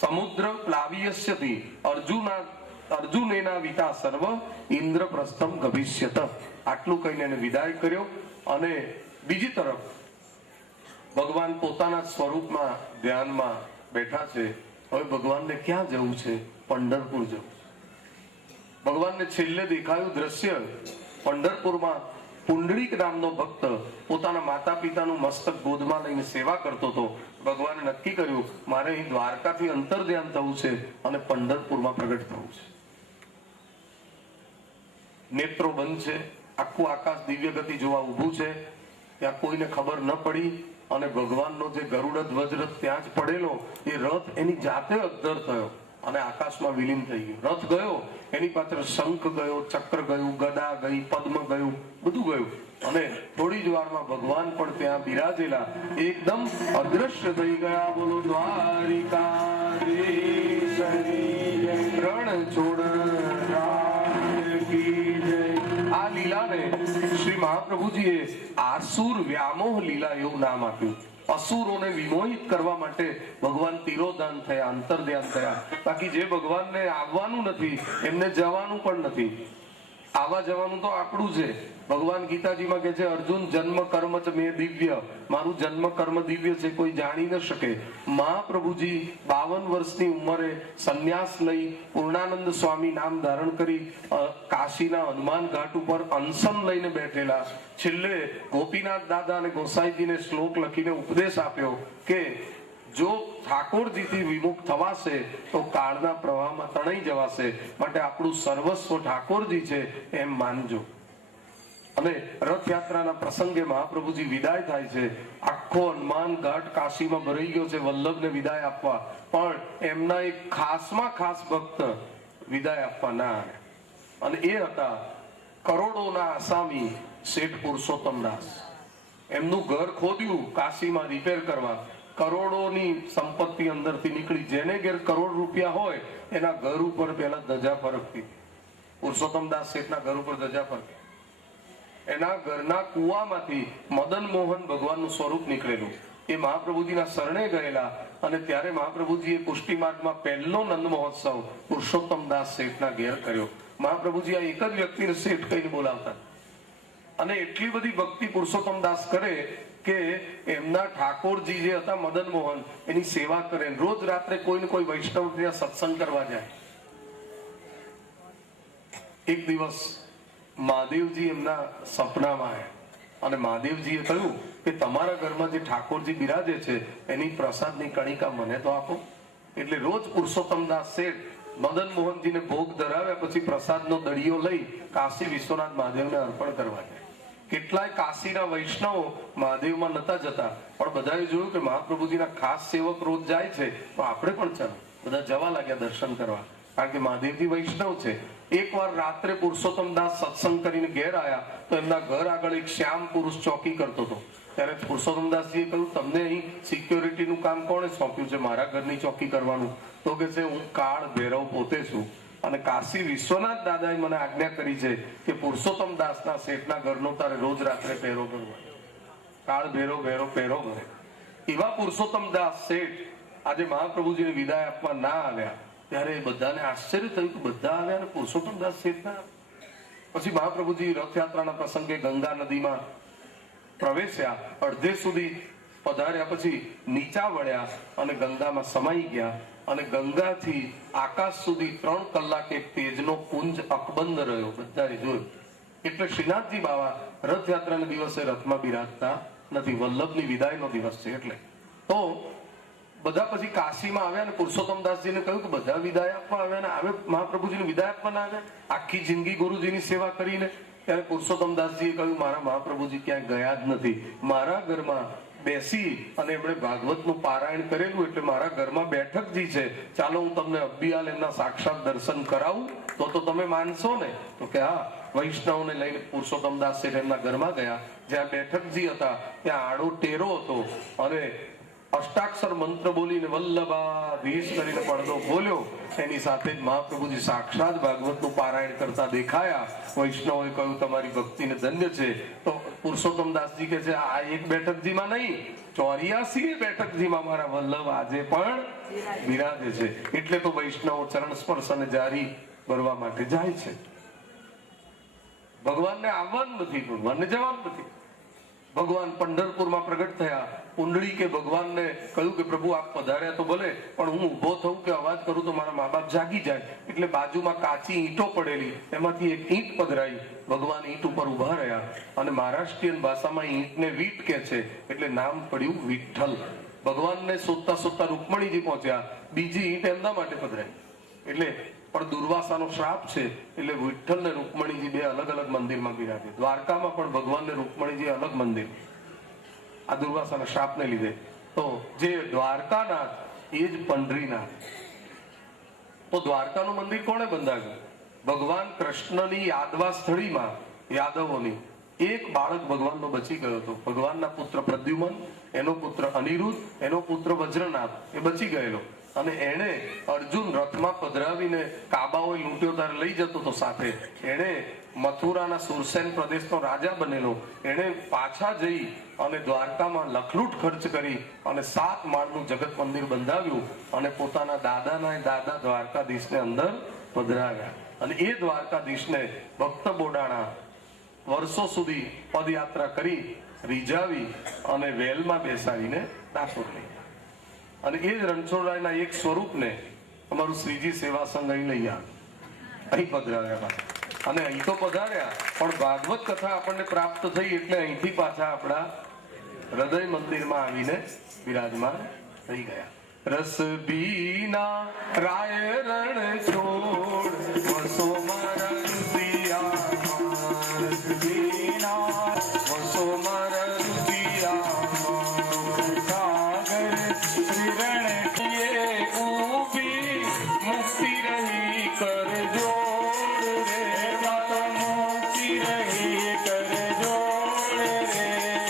સમુદ્ર પ્લાવિયસ્યતિ અર્જુનેના વિતા સર્વ ઇન્દ્રપ્રસ્થમ ગભિષ્યત. આટલું કહીને એને વિદાય કર્યો. અને બીજી તરફ ભગવાન પોતાના સ્વરૂપમાં ધ્યાનમાં બેઠા છે. હવે ભગવાનને ક્યાં જવું છે? પંઢરપુર જવું. ભગવાનને છેલ્લે દેખાયું દ્રશ્ય પંઢરપુરમાં પુંડરીક નામનો ભક્ત પોતાના માતા પિતાનું મસ્તક ગોદમાં લઈને સેવા કરતો હતો. ભગવાને નક્કી કર્યું મારે અહીં દ્વારકાથી અંતર ધ્યાન થવું છે અને પંઢરપુરમાં પ્રગટ થવું છે. નેત્રો બંધ છે. આખું આકાશ દિવ્ય ગતિ જોવા ઊભું છે. ત્યાં કોઈને ખબર ન પડી અને ભગવાનનો જે ગરુડ ધ્વજ રથ ત્યાં જ પડેલો, એ રથ એની જાતે અદ્ધર થયો અને આકાશમાં વિલીન થઈ ગયો. રથ ગયો, એની પાછળ શંખ ગયો, ચક્ર ગયું, ગદા ગઈ, પદ્મ ગયું, બધું ગયું. અને થોડી જ વારમાં ભગવાન પણ ત્યાં બિરાજેલા એકદમ અદ્રશ્ય થઈ ગયા. બોલો દ્વારિકાધીશની રણ છોડ. આ લીલાને શ્રી મહાપ્રભુજીએ આસુર વ્યામોહ લીલા એવું નામ આપ્યું. અસુરોને વિમોહિત કરવા માટે ભગવાન તિરોધાન થયા, અંતર્ધ્યાન થયા. બાકી જે ભગવાનને આવવાનું નથી એમને જવાનું પણ નથી. આવા જવાનું તો આપણું છે. ભગવાન ગીતાજીમાં કહે છે, અર્જુન જન્મ કર્મ ચ મે દિવ્ય, મારું જન્મ કર્મ દિવ્ય છે, કોઈ જાણી ન શકે. મહાપ્રભુજી 52 વર્ષની ઉંમરે સંન્યાસ લઈ પૂર્ણાનંદ સ્વામી નામ ધારણ કરી કાશીના હનુમાન ઘાટ ઉપર અનશન લઈને બેઠેલા. છેલ્લે ગોપીનાથ દાદા અને ગોસાઈજીને શ્લોક લખીને ઉપદેશ આપ્યો કે જો ઠાકોરજીથી વિમુખ થવાશે તો કાળના પ્રવાહમાં તણાઈ જવાશે, માટે આપણું સર્વસ્વ ઠાકોરજી છે એમ માનજો. અને રથયાત્રાના પ્રસંગે મહાપ્રભુજી વિદાય થાય છે. આખો હનુમાન ઘાટ કાશીમાં ભરાઈ ગયો છે વલ્લભને વિદાય આપવા, પણ એમના એક ખાસમાં ખાસ ભક્ત વિદાય આપવા ના આવે. અને એ હતા કરોડોના આસામી શેઠ પુરુષોત્તમદાસ. એમનું ઘર ખોદ્યું કાશીમાં રિપેર કરવા. કરોડોની સંપત્તિ અંદરથી નીકળી. જેને ઘેર કરોડ રૂપિયા હોય એના ઘર ઉપર પહેલા ધજા ફરકતી. પુરુષોત્તમદાસ શેઠના ઘર ઉપર ધજા ફરકી. એના ઘરના કુવામાંથી મદન મોહન ભગવાનનું સ્વરૂપ નીકળેલું. એ મહાપ્રભુજીના શરણે ગયેલા અને ત્યારે મહાપ્રભુજીએ પુષ્ટિ માર્ગમાં પહેલો નંદ મહોત્સવ પુરુષોત્તમદાસ શેઠના ઘેર કર્યો. મહાપ્રભુજી આ એક જ વ્યક્તિને શેઠ કહીને બોલાવતા. અને એટલી બધી ભક્તિ પુરુષોત્તમદાસ કરે કે એમના ઠાકોરજી જે હતા મદન મોહન એની સેવા કરે. રોજ રાત્રે કોઈ ને કોઈ વૈષ્ણવ ત્યાં સત્સંગ કરવા જાય. એક દિવસ મહાદેવજી એમના સપનામાં આવ્યા અને મહાદેવજીએ કહ્યું કે તમારા ઘરમાં જે ઠાકોરજી બિરાજે છે એની પ્રસાદની કણિકા મને તો આપો. એટલે રોજ પુરુષોત્તમદાસ શેઠ મદન મોહનજીને ભોગ ધરાવ્યા પછી પ્રસાદનો દળિયો લઈ કાશી વિશ્વનાથ મહાદેવને અર્પણ કરવા જાય. કેટલાય કાશીના વૈષ્ણવો મહાદેવમાં નતા જતા, પણ બધાએ જોયું કે મહાપ્રભુજીના ખાસ સેવક રોજ જાય છે તો આપણે પણ ચાલો. બધા જવા લાગ્યા દર્શન કરવા, કારણ કે મહાદેવજી વૈષ્ણવ છે. એકવાર રાત્રે પુરુષોત્તમદાસ સત્સંગ કરીને ઘેર આવ્યા તો એમના ઘર આગળ એક શ્યામ પુરુષ ચોકી કરતો હતો. ત્યારે પુરુષોત્તમદાસજીએ કહ્યું, તમને અહીં સિક્યોરિટીનું કામ કોણે સોંપ્યું છે મારા ઘરની ચોકી કરવાનું? તો કે છે, હું કાળ ભૈરવ પોતે છું અને કાશી વિશ્વનાથ દાદાએ મને આજ્ઞા કરી છે કે પુરુષોત્તમદાસના શેઠના ઘરનો તારે રોજ રાત્રે પહેરો કરવો. કાળ ભૈરવ ભૈરવ પહેરો કરે. એવા પુરુષોત્તમદાસ શેઠ આજે મહાપ્રભુજીને વિદાય આપવા ના આવ્યા ત્યારે બધાને આશ્ચર્ય થયું કે બધા આવ્યા અને પુરુષોત્તમદાસ શેઠ ના. પછી મહાપ્રભુજી રથયાત્રાના પ્રસંગે ગંગા નદીમાં પ્રવેશ્યા. અડધે સુધી પધાર્યા પછી નીચા વળ્યા અને ગંગામાં સમાઈ ગયા અને ગંગાથી આકાશ સુધી 3 કલાક એક તેજનો પુંજ અકબંધ રહ્યો. બધાએ જોયું. એટલે શ્રીનાથજી બાવા રથયાત્રાના દિવસે રથમાં બિરાજતા નથી. વલ્લભની વિદાયનો દિવસ છે એટલે. તો બધા પછી કાશીમાં આવ્યા અને પુરુષોત્તમદાસજીને કહ્યું કે બધા વિદાય આપવા આવ્યા ને આવે મહાપ્રભુજીને વિદાય આપવા ના આવ્યા આખી જિંદગી ગુરુજીની સેવા કરીને. ત્યારે પુરુષોત્તમદાસજીએ કહ્યું, મારા મહાપ્રભુજી ક્યાંય ગયા જ નથી. મારા ઘરમાં બેસી અને એમણે ભાગવતનું પારાયણ કરેલું એટલે મારા ઘરમાં બેઠકજી છે. ચાલો હું તમને અબ્બિયાલ એમના સાક્ષાત દર્શન કરાવું તો તમે માનશો ને? તો કે હા. વૈષ્ણવને લઈને પુરુષોત્તમદાસ શેઠ એમના ઘરમાં ગયા. જ્યાં બેઠકજી હતા ત્યાં આડો ટેરો હતો અને અષ્ટાક્ષર મંત્ર બોલીને વલ્લભાધીશ કરીને પડદો ખોલ્યો. એની સાથે જ મહાપ્રભુજી સાક્ષાત ભાગવતનું પારાયણ કરતા દેખાયા. વૈષ્ણવોએ કહ્યું, તમારી ભક્તિને ધન્ય છે. તો પુરુષોત્તમદાસજી કહે છે, આ એક બેઠકજીમાં નહીં, 84 બેઠકજીમાં મારા વલ્લભ આજે પણ બિરાજે છે. એટલે તો વૈષ્ણવો ચરણ સ્પર્શ અને જારી ભરવા માટે જાય છે. ભગવાનને આવવાનું નથી, ભગવાનને જવાનું નથી. ભગવાન પંઢરપુરમાં પ્રગટ થયા. કુંડળી કે ભગવાનને કહ્યું કે પ્રભુ આપ પધાર્યા તો ભલે, પણ હું ઉભો થઉં કે અવાજ કરું તો મારા મા બાપ જાગી જાય. એટલે બાજુમાં કાચી ઈંટો પડેલી, એમાંથી એક ઈંટ પધરાઈ. ભગવાન ઈંટ ઉપર ઉભા રહ્યા અને મહારાષ્ટ્રીયન ભાષામાં ઈંટને વીટ કે છે એટલે નામ પડ્યું વિઠ્ઠલ. ભગવાનને શોધતા શોધતા રૂકમણીજી પહોંચ્યા. બીજી ઈંટ એમના માટે પધરાઈ. એટલે પણ દુર્વાસાનો શ્રાપ છે એટલે વિઠ્ઠલ ને રૂકમણીજી બે અલગ અલગ મંદિરમાં બિરાજે. દ્વારકામાં પણ ભગવાન ને રૂકમણીજી અલગ મંદિર, આ દુર્વાસાના શ્રાપને લીધે. તો જે દ્વારકાનાથ એ જ પંઢરીનાથ. તો દ્વારકાનું મંદિર કોણે બંધાવ્યું? ભગવાન કૃષ્ણની યાદવા સ્થળીમાં યાદવોની એક બાળક ભગવાનનો બચી ગયો હતો. ભગવાનના પુત્ર પ્રદ્યુમન, એનો પુત્ર અનિરુદ્ધ, એનો પુત્ર વજ્રનાથ, એ બચી ગયેલો. અને એણે અર્જુન રથમાં પધરાવીને કાબાઓએ લૂંટ્યો ત્યારે લઈ જતો હતો સાથે. એણે મથુરાના સુરસેન પ્રદેશનો રાજા બનેલો. એણે પાછા જઈ અને દ્વારકામાં લખલૂટ ખર્ચ કરી અને 7 માળનું જગત મંદિર બંધાવ્યું અને પોતાના દાદા દ્વારકાધીશને અંદર પધરાવ્યા. અને એ દ્વારકાધીશને ભક્ત બોડાણા વર્ષો સુધી પદયાત્રા કરી રીઝાવી અને વેલમાં બેસાડીને ડાકોર લઈ ગયા. અને એ જ રણછોડરાયના એક સ્વરૂપને અમારું શ્રીજી સેવા સંઘ અહીં લઈ આવ્યા, અહીં પધરાવ્યા. અને અહીં તો પધાર્યા પણ ભાગવત કથા આપણને પ્રાપ્ત થઈ એટલે અહીંથી પાછા આપણા હૃદય મંદિરમાં આવીને બિરાજમાન થઈ ગયા. રસ બીના રાય રણ છોડ વસો મારા રૂપિયા, રસ બીના વસો મારા રૂપિયા, સાગર શ્રીરણ કિએ ઊભી મુક્તિ રહી કર જોડ રે, મુક્તિ રહી કર જોડ રે,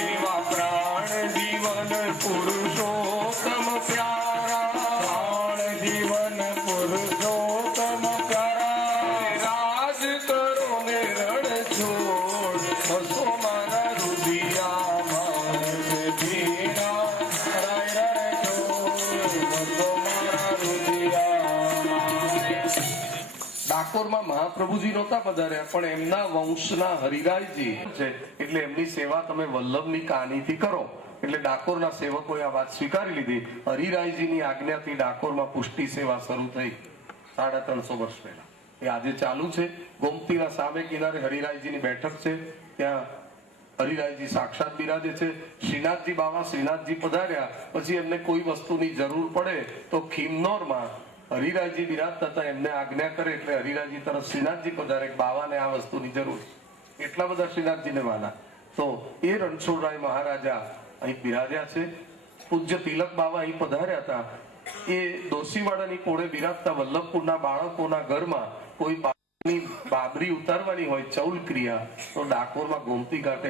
એવા પ્રાણ જીવન પુરુષોત્તમ પ્યારા, જીવન પુરુષોત્તમ પ્યારા, રાજ કરો ને રણ છોડ વસો મારા રૂપિયામાં, ભીના રાય રણ છોડ વસો મારા રૂપિયામાં. ડાકોરમાં મહાપ્રભુજી નહોતા પધાર્યા પણ એમના વંશના હરિરાયજી છે એટલે એમની સેવા તમે વલ્લભની કાનીથી કરો. એટલે ડાકોરના સેવકોએ આ વાત સ્વીકારી લીધી. હરિરાયજીની આજ્ઞાથી ડાકોરમાં પુષ્ટિ સેવા શરૂ થઈ 350 વર્ષ પહેલા. એ આજે ચાલુ છે. ગોમતીના સામે કિનારે હરિરાયજીની બેઠક છે, ત્યાં હરિરાયજી સાક્ષાત બિરાજે છે. શ્રીનાથજી બાવા શ્રીનાથજી પધાર્યા પછી એમને કોઈ વસ્તુની જરૂર પડે તો ખીમનોરમાં હરિરાયજી બિરાજતા હતા, એમને આજ્ઞા કરે એટલે હરિરાયજી તરફ શ્રીનાથજી પધારે બાવાને આ વસ્તુની જરૂર. એટલા બધા શ્રીનાથજીને માના. તો એ રણછોડરાય મહારાજા અહીં બિરાજ્યા છે. પૂજ્ય તિલક બાવા અહીં પધાર્યા હતા. એ દોશીવાડાની કોળે બિરાજતા વલ્લભપુરના બાળકોના ઘરમાં કોઈ બાબરી ઉતારવાની હોય ચૌલ ક્રિયા તો ડાકોરમાં ગોમતી ઘાટે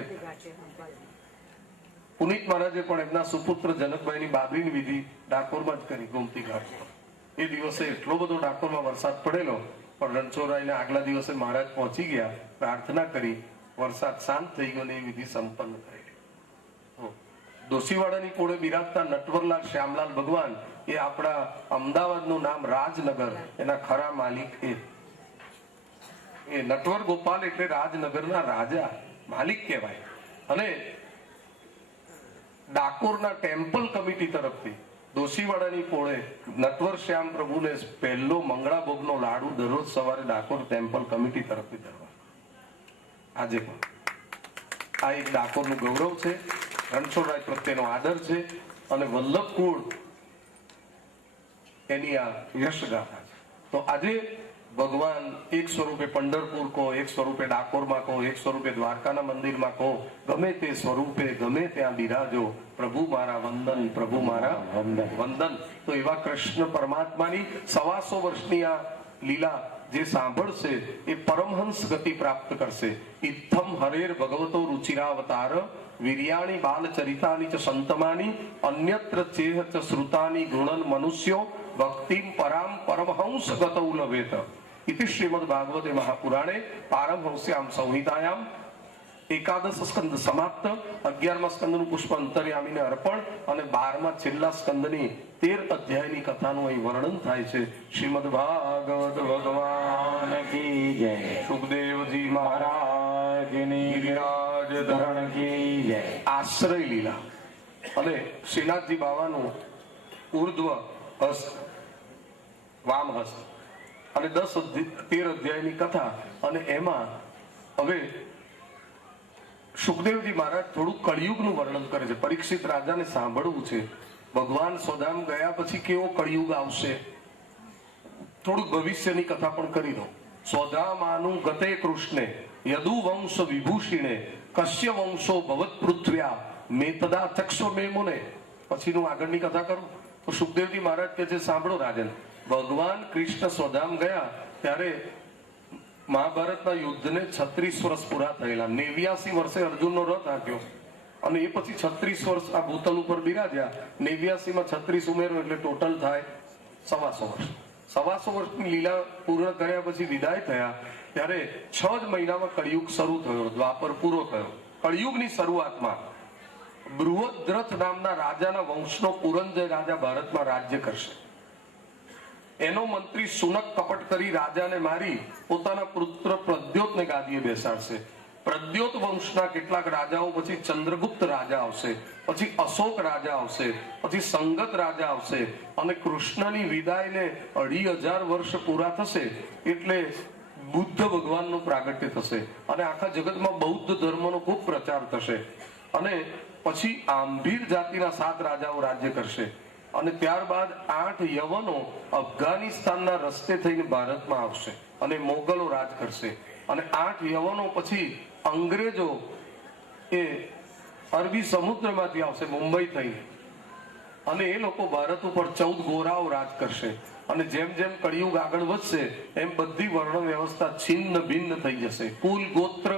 પુનિત મહારાજે પણ એમના સુપુત્ર જનકભાઈની બાબરીની વિધિ ડાકોરમાં જ કરી ગોમતી ઘાટ. એ દિવસે એટલો બધો ડાકોરમાં વરસાદ પડેલો પણ રણછોડરાયના આગલા દિવસે મહારાજ પહોંચી ગયા, પ્રાર્થના કરી, વરસાદ શાંત થઈ ગયો ને એ વિધિ સંપન્ન કરેલી. દોશીવાડાની કોળે બિરાજતા નટવરલાલ શ્યામલાલ ભગવાન એ આપણા અમદાવાદનું નામ રાજનગર, એના ખરા માલિક એ નટવર ગોપાલ એટલે રાજનગરના રાજા માલિક કહેવાય. અને ડાકોરના ટેમ્પલ કમિટી તરફથી દોશીવાડાની કોળે નટવર શ્યામ પ્રભુને પહેલો મંગળા ભોગનો લાડુ દરરોજ સવારે ડાકોર ટેમ્પલ કમિટી તરફથી ધરવા. આજે પણ આ એક ડાકોરનું ગૌરવ છે, રણછોડરાય પ્રત્યેનો આદર છે અને વલ્લભ કુળ એની આ યશગાથા છે. તો આજે ભગવાન એક સ્વરૂપે પંઢરપુર કહો, એક સ્વરૂપે ડાકોરમાં કહો, એક સ્વરૂપે દ્વારકાના મંદિરમાં કહો, ગમે તે સ્વરૂપે ગમે ત્યાં બિરાજો, પ્રભુ મારા વંદન, પ્રભુ મારા વંદન. તો એવા કૃષ્ણ પરમાત્માની 125 વર્ષની આ લીલા જે સાંભળશે એ પરમહંસ ગતિ પ્રાપ્ત કરશે. ઇત્થમ હરેર ભગવતો રુચિરાવતાર વીર્યાણી બાલચરિતાની ચ સંતમાની અન્યત્ર ચેહ ચ શ્રુતાની ગૃણન મનુષ્યો ભક્તિમ પરામ પરમહંસ ગતૌ લભેત. ઇતિ શ્રીમદ ભાગવતે મહાપુરાણે પારમહંસ્યામ સંહિતાયામ 11 સ્કંદ સમાપ્ત. 11મા સ્કંદનું પુષ્પ અંતર્યામીને અર્પણ અને 12મા છેલ્લા સ્કંદની 13 અધ્યાયની કથાનું અહીં વર્ણન થાય છે. શ્રીમદ ભાગવત ભગવાન કી જય. સુખદેવજી મહારાજની ગિરિરાજ ધરણ કી જય. આશ્રય લીલા અને શ્રીનાથજી બાવાનું ઉર્ધ્વ હસ્ત, વામ હસ્ત અને 13 અધ્યાયની કથા. અને એમાં હવે સુખદેવજી મહારાજ થોડું કળિયુગનું વર્ણન કરે છે. પરીક્ષિત રાજાને સાંભળવું છે ભગવાન સ્વધામ ગયા પછી કેવો કળિયુગ આવશે, થોડુંક ભવિષ્યની કથા પણ કરી દો. સ્વધામાનું ગતે કૃષ્ણે યદુ વંશ વિભૂષિણે કશ્ય વંશો ભવત પૃથ્વ્યા મેતદા ચક્ષો મે મુને. પછીનું આગળની કથા કરું તો સુખદેવજી મહારાજ કે છે સાંભળો રાજન, ભગવાન કૃષ્ણ સ્વધામ ગયા ત્યારે મહાભારતના યુદ્ધને 36 વર્ષ પૂરા થયેલા. 89 વર્ષે અર્જુનનો રથ હાંક્યો અને એ પછી 36 વર્ષ આ ભૂતલ ઉપર બિરાજ્યા. 89 માં 36 ઉમેરો એટલે ટોટલ થાય સવાસો વર્ષની લીલા પૂર્ણ કર્યા પછી વિદાય થયા ત્યારે 6 જ મહિનામાં કળિયુગ શરૂ થયો, દ્વાપર પૂરો થયો. કળિયુગની શરૂઆતમાં બૃહદ્રથ નામના રાજાના વંશનો પુરંજય રાજા ભારતમાં રાજ્ય કરશે. એનો મંત્રી સુનક કપટ કરી રાજાને મારી પોતાના પુત્ર પ્રદ્યોતને ગાદીએ બેસાડશે. પ્રદ્યોત વંશના કેટલાક રાજાઓ પછી ચંદ્રગુપ્ત રાજા આવશે, પછી અશોક રાજા આવશે, પછી સંગત રાજા આવશે અને કૃષ્ણની વિદાયને 2500 વર્ષ પૂરા થશે એટલે બુદ્ધ ભગવાનનું પ્રાગટ્ય થશે અને આખા જગતમાં બૌદ્ધ ધર્મનો ખૂબ પ્રચાર થશે. અને પછી આંભીર જાતિના 7 રાજાઓ રાજ્ય કરશે અને ત્યારબાદ 8 યવનો અફઘાનિસ્તાનના રસ્તે થઈને ભારતમાં આવશે અને મોગલો રાજ કરશે. અને 8 યવનો પછી અંગ્રેજો એ અરબી સમુદ્રમાંથી આવશે મુંબઈ થઈ અને એ લોકો ભારત ઉપર 14 ગોરાઓ રાજ કરશે. અને જેમ જેમ કળિયુગ આગળ વધશે એમ બધી વર્ણ વ્યવસ્થા છિન્ન ભિન્ન થઈ જશે. કુલ ગોત્ર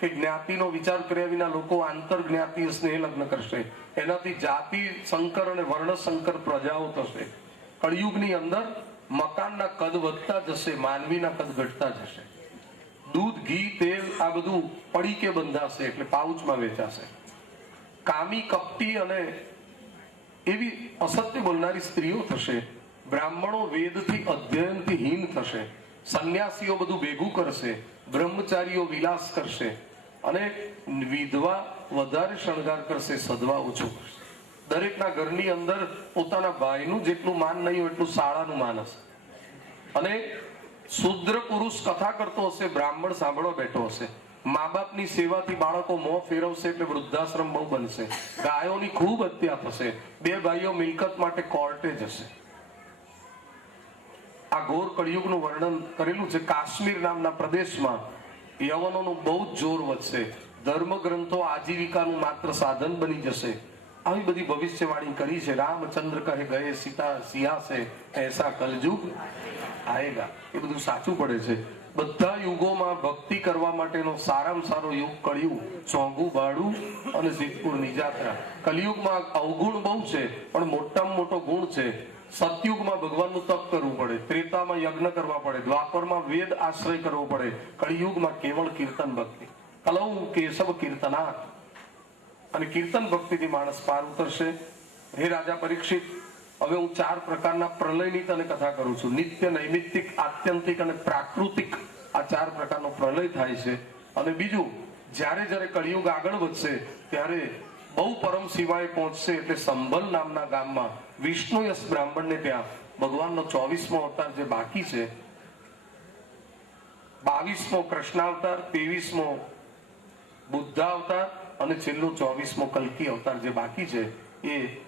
કે જ્ઞાતિનો વિચાર કર્યા વિના લોકો આંતર જ્ઞાતિય સ્નેહ લગ્ન કરશે. એનાથી જાતિ સંકર અને વર્ણ સંકર પ્રજાઓ થશે. કળિયુગની અંદર મકાનના કદ વધતા જશે, માનવીના કદ ઘટતા જશે. દૂધ, ઘી, તેલ આ બધું પડીકે બંધાશે એટલે પાઉચમાં વેચાશે. કામી, કપટી અને એવી અસત્ય બોલનારી સ્ત્રીઓ થશે. બ્રાહ્મણો વેદથી અધ્યયનથી હીન થશે. સંન્યાસીઓ બધું ભેગું કરશે. બ્રહ્મચારીઓ વિલાસ કરશે અને વિધવા વધારે શણગાર કરશે, સદવા ઓછું કરશે. દરેકના ઘરની અંદર પોતાના ભાઈનું જેટલું માન નહીં હોય એટલું શાળાનું માન હશે. અને શુદ્ર પુરુષ કથા કરતો હશે, બ્રાહ્મણ સાંભળવા બેઠો હશે. મા બાપની સેવાથી બાળકો મોં ફેરવશે એટલે વૃદ્ધાશ્રમ બહુ બનશે. ગાયોની ખૂબ હત્યા થશે. 2 ભાઈઓ મિલકત માટે કોર્ટે જશે. આ ઘોર કળિયુગનું વર્ણન કરેલું છે. કાશ્મીર નામના પ્રદેશમાં યવનોનું બહુ જ જોર વધશે. ધર્મ ગ્રંથો આજીવિકાનું માત્ર સાધન બની જશે. આવી બધી ભવિષ્યવાણી કરી છે. રામચંદ્ર કહે ગયે સીતા સિયા સે એસા કલયુગ આએગા. એ બધું સાચું પડે છે. બધા યુગોમાં ભક્તિ કરવા માટેનો સારામાં સારો યુગ કળિયુગ. ચોંગું ભાડું અને સિદ્ધપુરની જાત્રા. કલિયુગમાં અવગુણ બહુ છે પણ મોટામાં મોટો ગુણ છે. સતયુગમાં ભગવાનનું તપ કરવું પડે, ત્રેતામાં યજ્ઞ કરવા પડે, દ્વાપરમાં વેદ આશ્રય કરવો પડે, કળિયુગમાં કેવળ કીર્તન ભક્તિ. કલૌ કેશવ કીર્તના. અને કીર્તન ભક્તિથી માણસ પાર ઉતરશે. હે રાજા પરીક્ષિત, હવે હું 4 પ્રકારના પ્રલયની તને કથા કરું છું. નિત્ય, નૈમિત્તિક, આત્યંતિક અને પ્રાકૃતિક. આ 4 પ્રકારનો પ્રલય થાય છે. અને બીજું, જ્યારે જ્યારે કળિયુગ આગળ વધશે ત્યારે બહુ પરમ શિવાય પહોંચશે એટલે સંભલ નામના ગામમાં વિષ્ણુયશ બ્રાહ્મણને ત્યાં ભગવાનનો 24મો અવતાર જે બાકી છે, 22મો કૃષ્ણાવતાર, 23મો બુદ્ધા અવતાર અને છેલ્લો 24મો કલ્કી અવતાર જે બાકી છે એ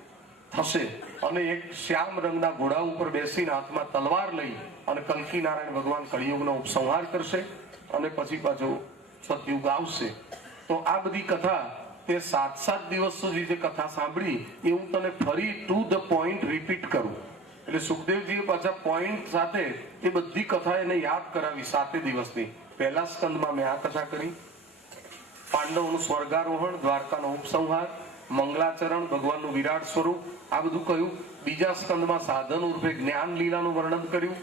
થશે. અને એક શ્યામ રંગના ઘોડા ઉપર બેસીને હાથમાં તલવાર લઈ અને કલ્કી નારાયણ ભગવાન કળિયુગનો ઉપસંહાર કરશે અને પછી પાછો સતયુગ આવશે. તો આ બધી કથા તે 7 દિવસ સુધી જે કથા સાંભળી એ હું તને ફરી ટુ ધ પોઈન્ટ રિપીટ કરું. એટલે સુખદેવજીએ પાછા પોઈન્ટ સાથે એ બધી કથા એને યાદ કરાવી 7 દિવસની. પહેલા સ્કંદમાં મેં આ કથા કરી, પાંડવોનું સ્વર્ગારોહણ, દ્વારકાનો ઉપસંહાર, મંગલાચરણ, ભગવાનનું વિરાટ સ્વરૂપ, આ બધું કહ્યું. બીજા સ્કંદમાં સાધન ઉર્ફે જ્ઞાન લીલાનું વર્ણન કર્યું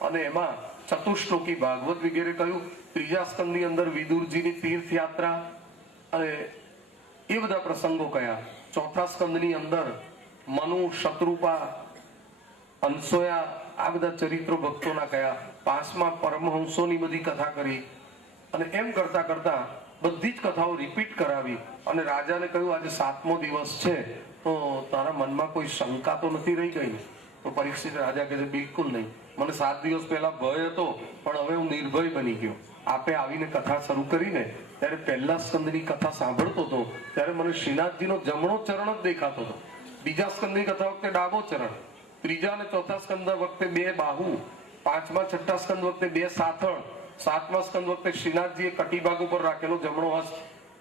અને એમાં ચતુશ્લોકી ભાગવત વગેરે કહ્યું. ત્રીજા સ્કંદની અંદર વિદુરજીની તીર્થયાત્રા અને એ બધા પ્રસંગો કયા. ચોથા સ્કંદની અંદર મનુ, શત્રુપા, અંસોયા આ બધા ચરિત્રો ભક્તોના કયા. 5મા પરમહંસોની બધી કથા કરી અને એમ કરતા કરતા બધી જ કથાઓ રિપીટ કરાવી અને રાજાને કહ્યું આજે 7મો દિવસ છે તો તારા મનમાં કોઈ શંકા તો નથી રહી ગઈ ને? તો પરીક્ષિત રાજા કહે છે બિલકુલ નહીં. મને 7 દિવસ પહેલા ભય હતો પણ હવે હું નિર્ભય બની ગયો. આપે આવીને કથા શરૂ કરીને ત્યારે પહેલા સ્કંદની કથા સાંભળતો હતો ત્યારે મને શ્રીનાથજીનો જમણો ચરણ જ દેખાતો હતો. બીજા સ્કંદની કથા વખતે ડાબો ચરણ, ત્રીજા અને ચોથા સ્કંદ વખતે 2 બાહુ, 5મા છઠ્ઠા સ્કંદ વખતે 2 સાથળ, 7મા સ્કંદ વખતે શ્રીનાથજીએ કટીભાગ ઉપર રાખેલો જમણો હસ્ત,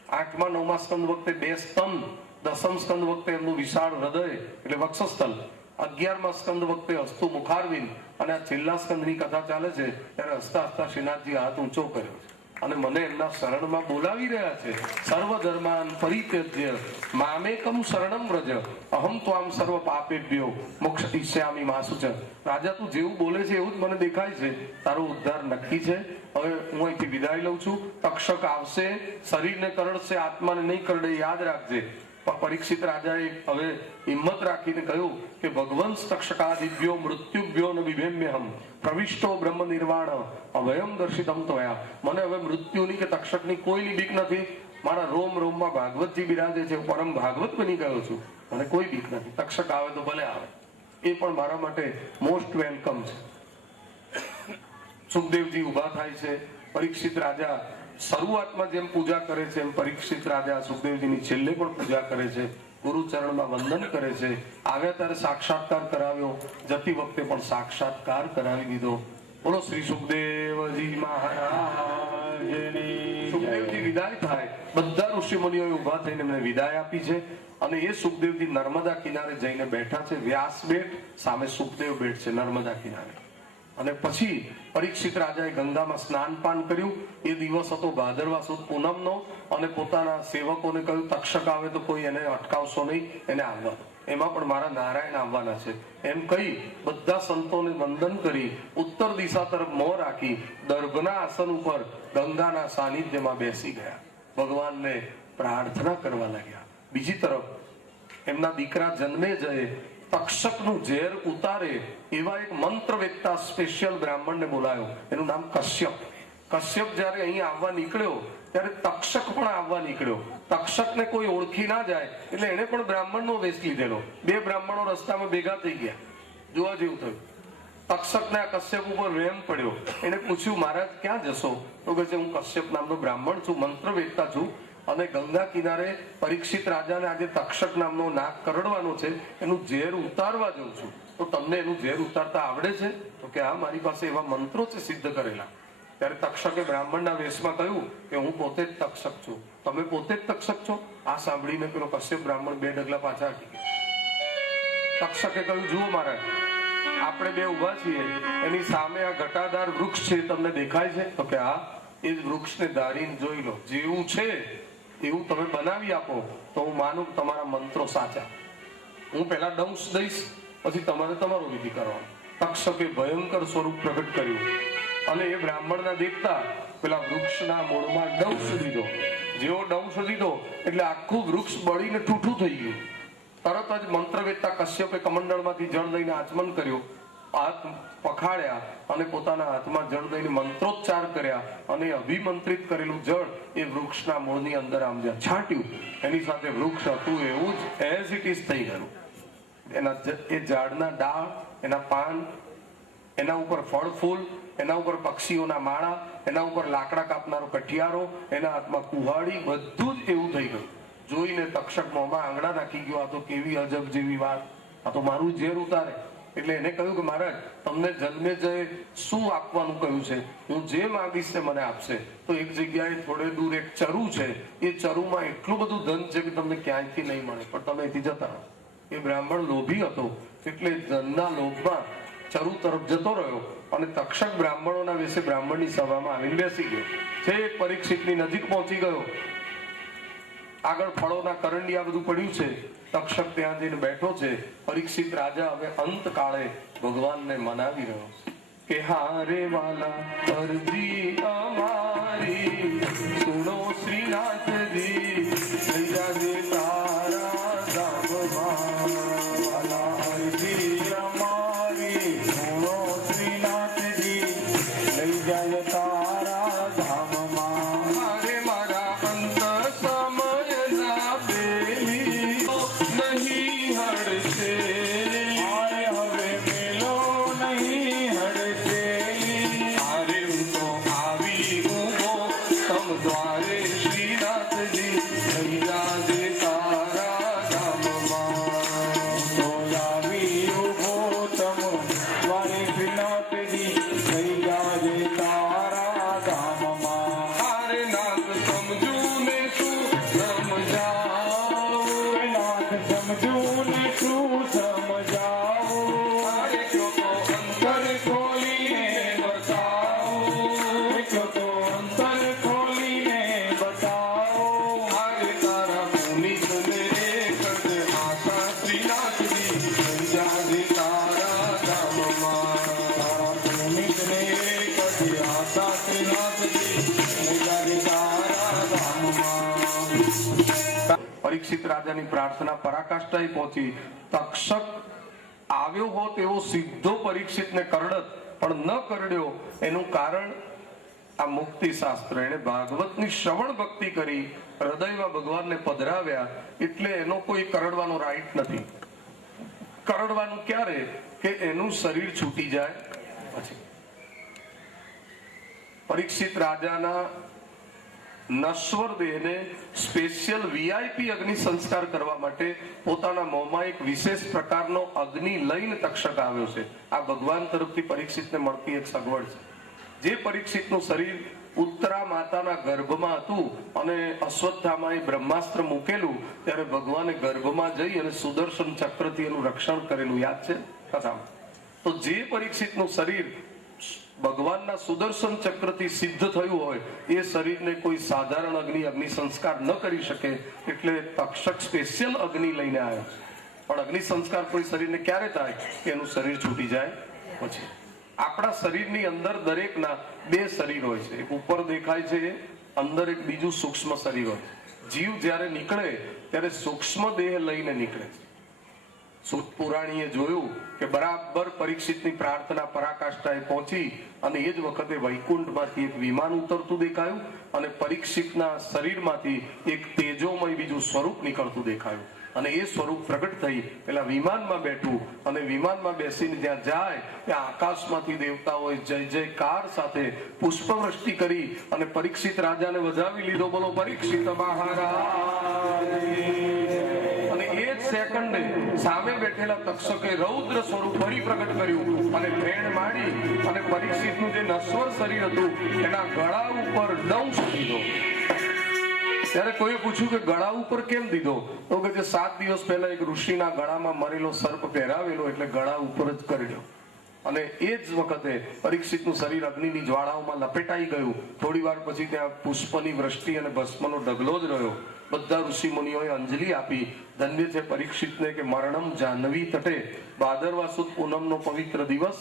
8મા 9મા સ્કંદ વખતે 2 સ્તંભ, 10મ સ્કંદ વખતે એમનું વિશાળ હૃદય એટલે વક્ષસ્થલ, 11મા સ્કંદ વખતે હસ્તુ મુખારવિંદ અને આ છેલ્લા સ્કંદની કથા ચાલે છે ત્યારે હસતા હસતા શ્રીનાથજી હાથ ઊંચો કર્યો છે. અને મને એમના શરણમાં બોલાવી રહ્યા છે. સર્વ ધર્માન પરિત્યજ્ય મામેકમ શરણમ વ્રજ અહમ ત્વામ સર્વ પાપેભ્યો મોક્ષયિષ્યામિ મા શુચ. રાજા તું જેવું બોલે છે એવું જ મને દેખાય છે. તારો ઉદ્ધાર નક્કી છે. હવે હું અહીંથી વિદાય લઉં છું. તક્ષક આવશે, શરીરને કરડશે, આત્માને નહીં કરડે, યાદ રાખજે. પરીક્ષિત રાજાએ હવે હિંમત રાખીને કહ્યું કે ભગવંશ તક્ષકાદિભ્યો મૃત્યુભ્યો ન બિભેમ્યહમ પ્રવિષ્ટો બ્રહ્મ નિર્વાણ અભયમ દર્શિતમ ત્વયા. મને હવે મૃત્યુની કે તક્ષકની કોઈની બીક નથી. મારા રોમ રોમમાં ભાગવતજી બિરાજે છે. પરમ ભાગવત બની ગયો છું. મને કોઈ બીક નથી. તક્ષક આવે તો ભલે આવે, એ પણ મારા માટે મોસ્ટ વેલકમ છે. સુખદેવજી ઉભા થાય છે. પરીક્ષિત રાજા શરૂઆતમાં જેમ પૂજા કરે છે એમ પરીક્ષિત રાજા સુખદેવજીની છેલ્લે પણ પૂજા કરે છે. ગુરુચરણમાં વંદન કરે છે. આવ્યા ત્યારે સાક્ષાત્કાર કરાવ્યો, જતી વખતે પણ સાક્ષાત્કાર કરાવી દીધો. બોલો શ્રી સુખદેવજી મહારાજની. સુખદેવજી વિદાય થાય, બધા ઋષિ મુનિઓએ ઉભા થઈને એમને વિદાય આપી છે. અને એ સુખદેવજી નર્મદા કિનારે જઈને બેઠા છે. વ્યાસ બેટ સામે સુખદેવ બેટ છે નર્મદા કિનારે. અને પછી પરીક્ષિત રાજાએ ગંગામાં સ્નાનપાન કર્યું. એ દિવસ હતો ભાદરવા સુદ પૂનમનો. અને પોતાના સેવકોને કહ્યું તક્ષક આવે તો કોઈ એને અટકાવશો નહીં, એને આવવા દો. એમાં પણ મારા નારાયણ આવવાના છે એમ કહી બધા સંતોને વંદન કરી ઉત્તર દિશા તરફ મોં રાખી દર્ભના આસન ઉપર ગંગાના સાનિધ્યમાં બેસી ગયા. ભગવાનને પ્રાર્થના કરવા લાગ્યા. બીજી તરફ એમના દીકરા જન્મેજયે તક્ષકનું ઝેર ઉતારે એવા એક મંત્ર વેદતા સ્પેશિયલ બ્રાહ્મણને બોલાયો. એનું નામ કશ્યપ. કશ્યપ જયારે અહીં આવવા નીકળ્યો ત્યારે તક્ષક પણ આવવા નીકળ્યો. તક્ષકને કોઈ ઓળખી ના જાય એટલે એને પણ બ્રાહ્મણનો વેશ લીધેલો. બે બ્રાહ્મણો રસ્તામાં ભેગા થઈ ગયા. જોવા જેવું થયું. તક્ષકને આ કશ્યપ ઉપર વહેમ પડ્યો. એને પૂછ્યું મહારાજ ક્યાં જશો? તો કહે છે હું કશ્યપ નામનો બ્રાહ્મણ છું, મંત્ર વેદતા છું, અને ગંગા કિનારે પરીક્ષિત રાજાને આજે તક્ષક નામનો નાગ કરડવાનો છે, એનું ઝેર ઉતારવા જઉં છું. તો તમને એનું ઝેર ઉતારતા આવડે છે? તો કે હા, મારી પાસે એવા મંત્રો છે સિદ્ધ કરેલા. ત્યારે તક્ષકે બ્રાહ્મણના વેશમાં કહ્યું કે હું પોતે જ તક્ષક છું. તમે પોતે જ તક્ષક છો? આ સાંભળીને પેલો કશ્યપ બ્રાહ્મણ બે ડગલા પાછા હટી ગયા. તક્ષકે કહ્યું જુઓ મહારાજ, આપણે બે ઉભા છીએ, એની સામે આ ઘટાદાર વૃક્ષ છે, તમને દેખાય છે? તો કે હા. એ જ વૃક્ષને ધારીને જોઈ લો, જેવું છે એવું તમે બનાવી આપો તો હું માનું તમારા મંત્રો સાચા. હું પહેલા દંશ દઈશ, પછી તમારે તમારો વિધિ કરવાનો. તક્ષકે ભયંકર સ્વરૂપ પ્રગટ કર્યું અને એ બ્રાહ્મણના દેખતા પેલા વૃક્ષના મૂળમાં દંશ દીધો. જેવો દંશ દીધો એટલે આખું વૃક્ષ બળીને ઠૂઠું થઈ ગયું. તરત જ મંત્રવેદતા કશ્યપે કમંડળમાંથી જળ લઈને આચમન કર્યો, હાથ પખાડ્યા અને પોતાના હાથમાં જળ દઈને મંત્રોચ્ચાર કર્યા અને અભિમંત્રિત કરેલું જળ એ વૃક્ષના મૂળની અંદર આમ જ્યાં છાંટ્યું, એની સાથે વૃક્ષ હતું એવું જ એઝ ઇટ ઇઝ થઈ ગયું. એના એ ઝાડના ડાળ, એના પાન, એના ઉપર ફળ ફૂલ, એના ઉપર પક્ષીઓના માળા, એના ઉપર લાકડા કાપનારો કઠિયારો, એના હાથમાં કુહાડી, બધું જ એવું થઈ ગયું. જોઈને તક્ષક મોંમાં આંગળા નાખી ગયો. આ તો કેવી અજબ જેવી વાત, આ તો મારું ઝેર ઉતારે. એટલે એને કહ્યું કે મહારાજ, તમને જન્મેજયે શું આપવાનું કહ્યું છે? હું જે માંગીશ તે મને આપશે. તો એક જગ્યાએ થોડે દૂર એક ચરુ છે, એ ચરુમાં એટલું બધું ધન છે કે તમને ક્યાંયથી નહીં મળે, પણ તમે અહીંથી જતા રહો. એ બ્રાહ્મણ લોભી હતો એટલે ધનના લોભમાં ચરુ તરફ જતો રહ્યો અને તક્ષક બ્રાહ્મણોના વેશે બ્રાહ્મણની સભામાં આવીને બેસી ગયો. છેક પરીક્ષિતની નજીક પહોંચી ગયો. આગળ ફળોના કરંડિયા બધું પડ્યું છે. તક્ષક ત્યાં જઈને બેઠો છે. પરીક્ષિત રાજા હવે અંતકાળે ભગવાનને મનાવી રહ્યો કે હારે વાલા અરજી અમારી સુનો શ્રીનાથજી, લઈ જાજે તારા ધામમાં. વાલા અરજી અમારી સુનો શ્રીનાથજી, લઈ જાય તારા ધામમાં. હારે મારા અંત સમયના બેલી નહીં હડશે, હારે હવે મેલો નહીં હડશે. હારે હું તો આવી ઉભો તમ દ્વારે શ્રીનાથજી, પરીક્ષિત રાજાની પ્રાર્થના પરાકાષ્ઠાએ પહોંચી. તક્ષક આવ્યો હોત એવો સીધો પરીક્ષિતને કરડત, પણ ન કરડ્યો. એનું કારણ આ મુક્તિ શાસ્ત્ર. એને ભાગવતની શ્રવણ ભક્તિ કરી, હૃદયમાં ભગવાનને પધરાવ્યા, એટલે એનો કોઈ કરડવાનો રાઈટ નથી. કરડવાનું ક્યારે? કે એનું શરીર છૂટી જાય પછી. પરીક્ષિત રાજાના નશ્વર દેહને સ્પેશિયલ વીઆઈપી અગ્નિ સંસ્કાર કરવા માટે પોતાના મોંમાં એક વિશેષ પ્રકારનો અગ્નિ લઈને તક્ષક આવ્યો છે. આ ભગવાન તરફથી પરીક્ષિતને મળતી એક સગવડ છે. જે પરીક્ષિતનું શરીર ઉત્તરા માતાના ગર્ભમાં હતું અને અશ્વત્થામાએ બ્રહ્માસ્ત્ર મૂકેલું, ત્યારે ભગવાને ગર્ભમાં જઈ અને સુદર્શન ચક્રથી એનું રક્ષણ કરેલું યાદ છે કથામાં. તો જે પરીક્ષિતનું શરીર ભગવાનના સુદર્શન ચક્રથી સિદ્ધ થયું હોય, એ શરીરને કોઈ સાધારણ અગ્નિ સંસ્કાર ન કરી શકે. એટલે તક્ષક સ્પેશિયલ અગ્નિ લઈને આવ્યો. પણ અગ્નિ સંસ્કાર કોઈ શરીરને ક્યારે થાય? કે એનું શરીર છૂટી જાય પછી. આપણા શરીરની અંદર દરેકના બે શરીર હોય છે. એક ઉપર દેખાય છે, અંદર એક બીજું સૂક્ષ્મ શરીર હોય. જીવ જ્યારે નીકળે ત્યારે સૂક્ષ્મ દેહ લઈને નીકળે છે. સૂત પુરાણીએ જોયું કે બરાબર પરીક્ષિતની પ્રાર્થના પરાકાષ્ઠાએ પહોંચી અને એ જ વખતે વૈકુંઠમાંથી એક વિમાન ઉતરતું દેખાયું અને પરીક્ષિતના શરીરમાંથી એક તેજોમય બીજું સ્વરૂપ નીકળતું દેખાયું. અને એ સ્વરૂપ પ્રગટ થઈ પેલા વિમાનમાં બેઠું અને વિમાનમાં બેસીને જ્યાં જાય ત્યાં આકાશમાંથી દેવતાઓએ જય જયકાર સાથે પુષ્પવૃષ્ટિ કરી અને પરીક્ષિત રાજાને વધાવી લીધો. બોલો પરીક્ષિત મહારાજ. અને એ જ સેકન્ડે સામે બેઠેલા તક્ષકે રૌદ્ર સ્વરૂપ ફરી પ્રગટ કર્યું અને ત્રેણ મારી અને પરીક્ષિતનું જે નશ્વર શરીર હતું એના ગળા ઉપર દંશ દીધો. ત્યારે કોઈએ પૂછ્યું કે ગળા ઉપર કેમ દીધો? તો કે જે 7 દિવસ પહેલા એક ઋષિના ગળામાં મરેલો સર્પ પહેરાવેલો, એટલે ગળા ઉપર જ કર્યો. અને એ જ વખતે પરીક્ષિતનું શરીર અગ્નિની જ્વાળાઓમાં લપેટાઈ ગયું. થોડી વાર પછી ત્યાં પુષ્પની વૃષ્ટિ અને ભસ્મનો ઢગલો જ રહ્યો. બધા ઋષિ મુનિઓએ અંજલિ આપી. ધન્ય છે પરીક્ષિતને કે મરણમ જાહ્નવી તટે, ભાદરવા સુદ પૂનમનો પવિત્ર દિવસ,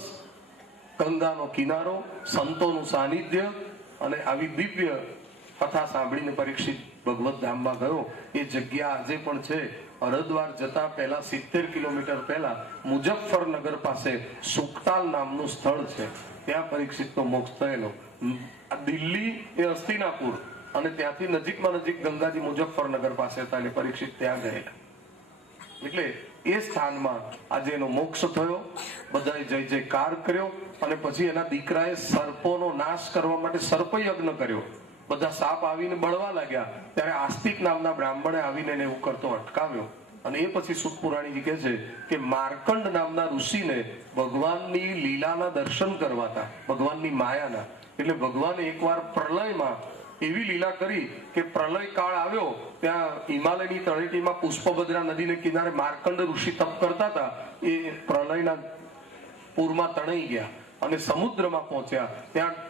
ગંગાનો કિનારો, સંતોનું સાનિધ્ય અને આવી દિવ્ય કથા સાંભળીને પરીક્ષિત ભગવત ધામમાં ગયો. એ જગ્યા આજે પણ છે. હરદ્વાર જતા પહેલા 70 કિલોમીટર પહેલા મુઝફ્ફરનગર પાસે સુકતાલ નામનું સ્થળ છે. ત્યાં પરીક્ષિતનો મોક્ષ થયેલો. દિલ્હી એ હસ્તિનાપુર અને ત્યાંથી નજીકમાં નજીક ગંગાજી મુઝફ્ફરનગર પાસે હતા, એટલે પરીક્ષિત ત્યાં ગયેલા. એટલે એ સ્થાનમાં આજે એનો મોક્ષ થયો. બધાએ જય જયકાર કર્યો અને પછી એના દીકરાએ સર્પોનો નાશ કરવા માટે સર્પ યજ્ઞ કર્યો. બધા સાપ આવીને બળવા લાગ્યા ત્યારે આસ્તિક નામના બ્રાહ્મણે આવીને એને એવું કરતો અટકાવ્યો. અને એ પછી સુત પુરાણીજી કહે છે કે માર્કંડ નામના ઋષિને ભગવાનની લીલાના દર્શન કરવા હતા, ભગવાનની માયાના. એટલે ભગવાને એકવાર પ્રલયમાં એવી લીલા કરી કે પ્રલય કાળ આવ્યો, ત્યાં હિમાલયની તળેટીમાં પુષ્પભદ્રા નદીને કિનારે માર્કંડ ઋષિ તપ કરતા હતા. એ પ્રલયના પૂરમાં તણાઈ ગયા અને સમુદ્રમાં પહોંચ્યા. ત્યાં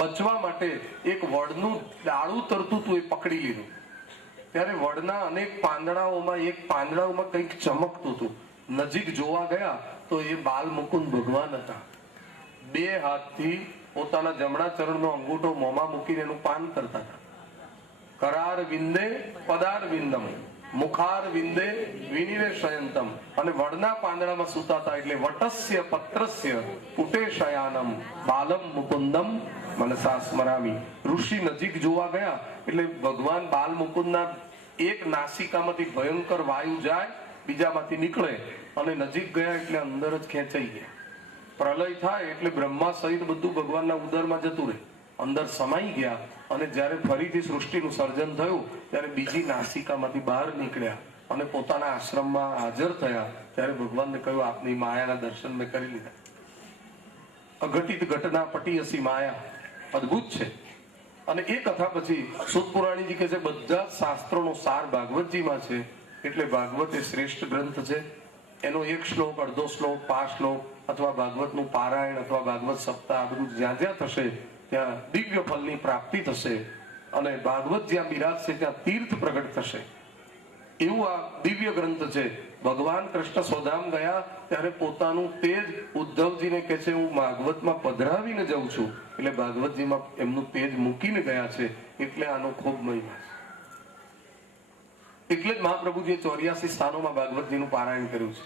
બચવા માટે એક વડનું ડાળું તરતું હતું, એ પકડી લીધું. ત્યારે વડના અનેક પાંદડાઓમાં એક પાંદડાઓમાં કંઈક ચમકતું હતું. નજીક જોવા ગયા તો એ બાલ મુકુંદ ભગવાન હતા. 2 હાથથી પોતાના જમણા ચરણનો અંગૂઠો મોંમાં મૂકીને એનું પાન કરતા હતા. કરાર વિંદે પદાર વિંદમ, મુખાર વિંદે વિનિરે શયંતમ. અને વડના પાંદડામાં સૂતા હતા. એટલે વટસ્ય પત્રસ્ય પુટે શયાનમ બાલમ મુકુંદમ મનસા સ્મરામી. ઋષિ નજીક જોવા ગયા એટલે ભગવાન બાલ મુકુંદના એક નાસિકામાંથી ભયંકર વાયુ જાય, બીજામાંથી નીકળે અને નજીક ગયા એટલે અંદર જ ખેંચાઈ ગયા. પ્રલય થાય એટલે બ્રહ્મા સહિત બધું ભગવાનના ઉદરમાં જતું રહે, અંદર સમાઈ ગયા. અને જ્યારે ફરીથી સૃષ્ટિનું સર્જન થયું ત્યારે બીજી નાસિકામાંથી બહાર નીકળ્યા અને પોતાના આશ્રમમાં હાજર થયા. ત્યારે ભગવાનને કહ્યું, આપની માયાના દર્શન મેં કરી લીધા. અઘટિત ઘટના પટી અસી માયા અદભુત છે. અને એ કથા પછી સુત પુરાણીજી કહે છે બધા શાસ્ત્રોનો સાર ભાગવતજીમાં છે. એટલે ભાગવત એ શ્રેષ્ઠ ગ્રંથ છે. એનો એક શ્લોક, અડધો શ્લોક, 5 શ્લોક અથવા ભાગવતનું પારાયણ અથવા ભાગવત સપ્તાહ, બધું જ્યાં જ્યાં થશે ત્યાં દિવ્ય ફલની પ્રાપ્તિ થશે અને ભાગવત જ્યાં બિરાજશે ત્યાં તીર્થ પ્રગટ થશે. એવું આ દિવ્ય ગ્રંથ છે. ભગવાન કૃષ્ણ સ્વધામ ગયા ત્યારે પોતાનું તેજ ઉદ્ધવજીને કહે છે, હું ભાગવતમાં પધરાવીને જઉં છું. એટલે ભાગવતજીમાં એમનું તેજ મૂકીને ગયા છે. એટલે આનો ખૂબ મહિમા છે. એટલે જ મહાપ્રભુજીએ 84 સ્થાનોમાં ભાગવતજીનું પારાયણ કર્યું છે.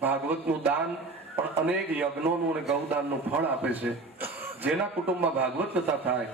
ભાગવતનું દાન પણ અનેક યજ્ઞોનું અને ગૌદાનનું ફળ આપે છે. જેના કુટુંબમાં ભાગવત કથા થાય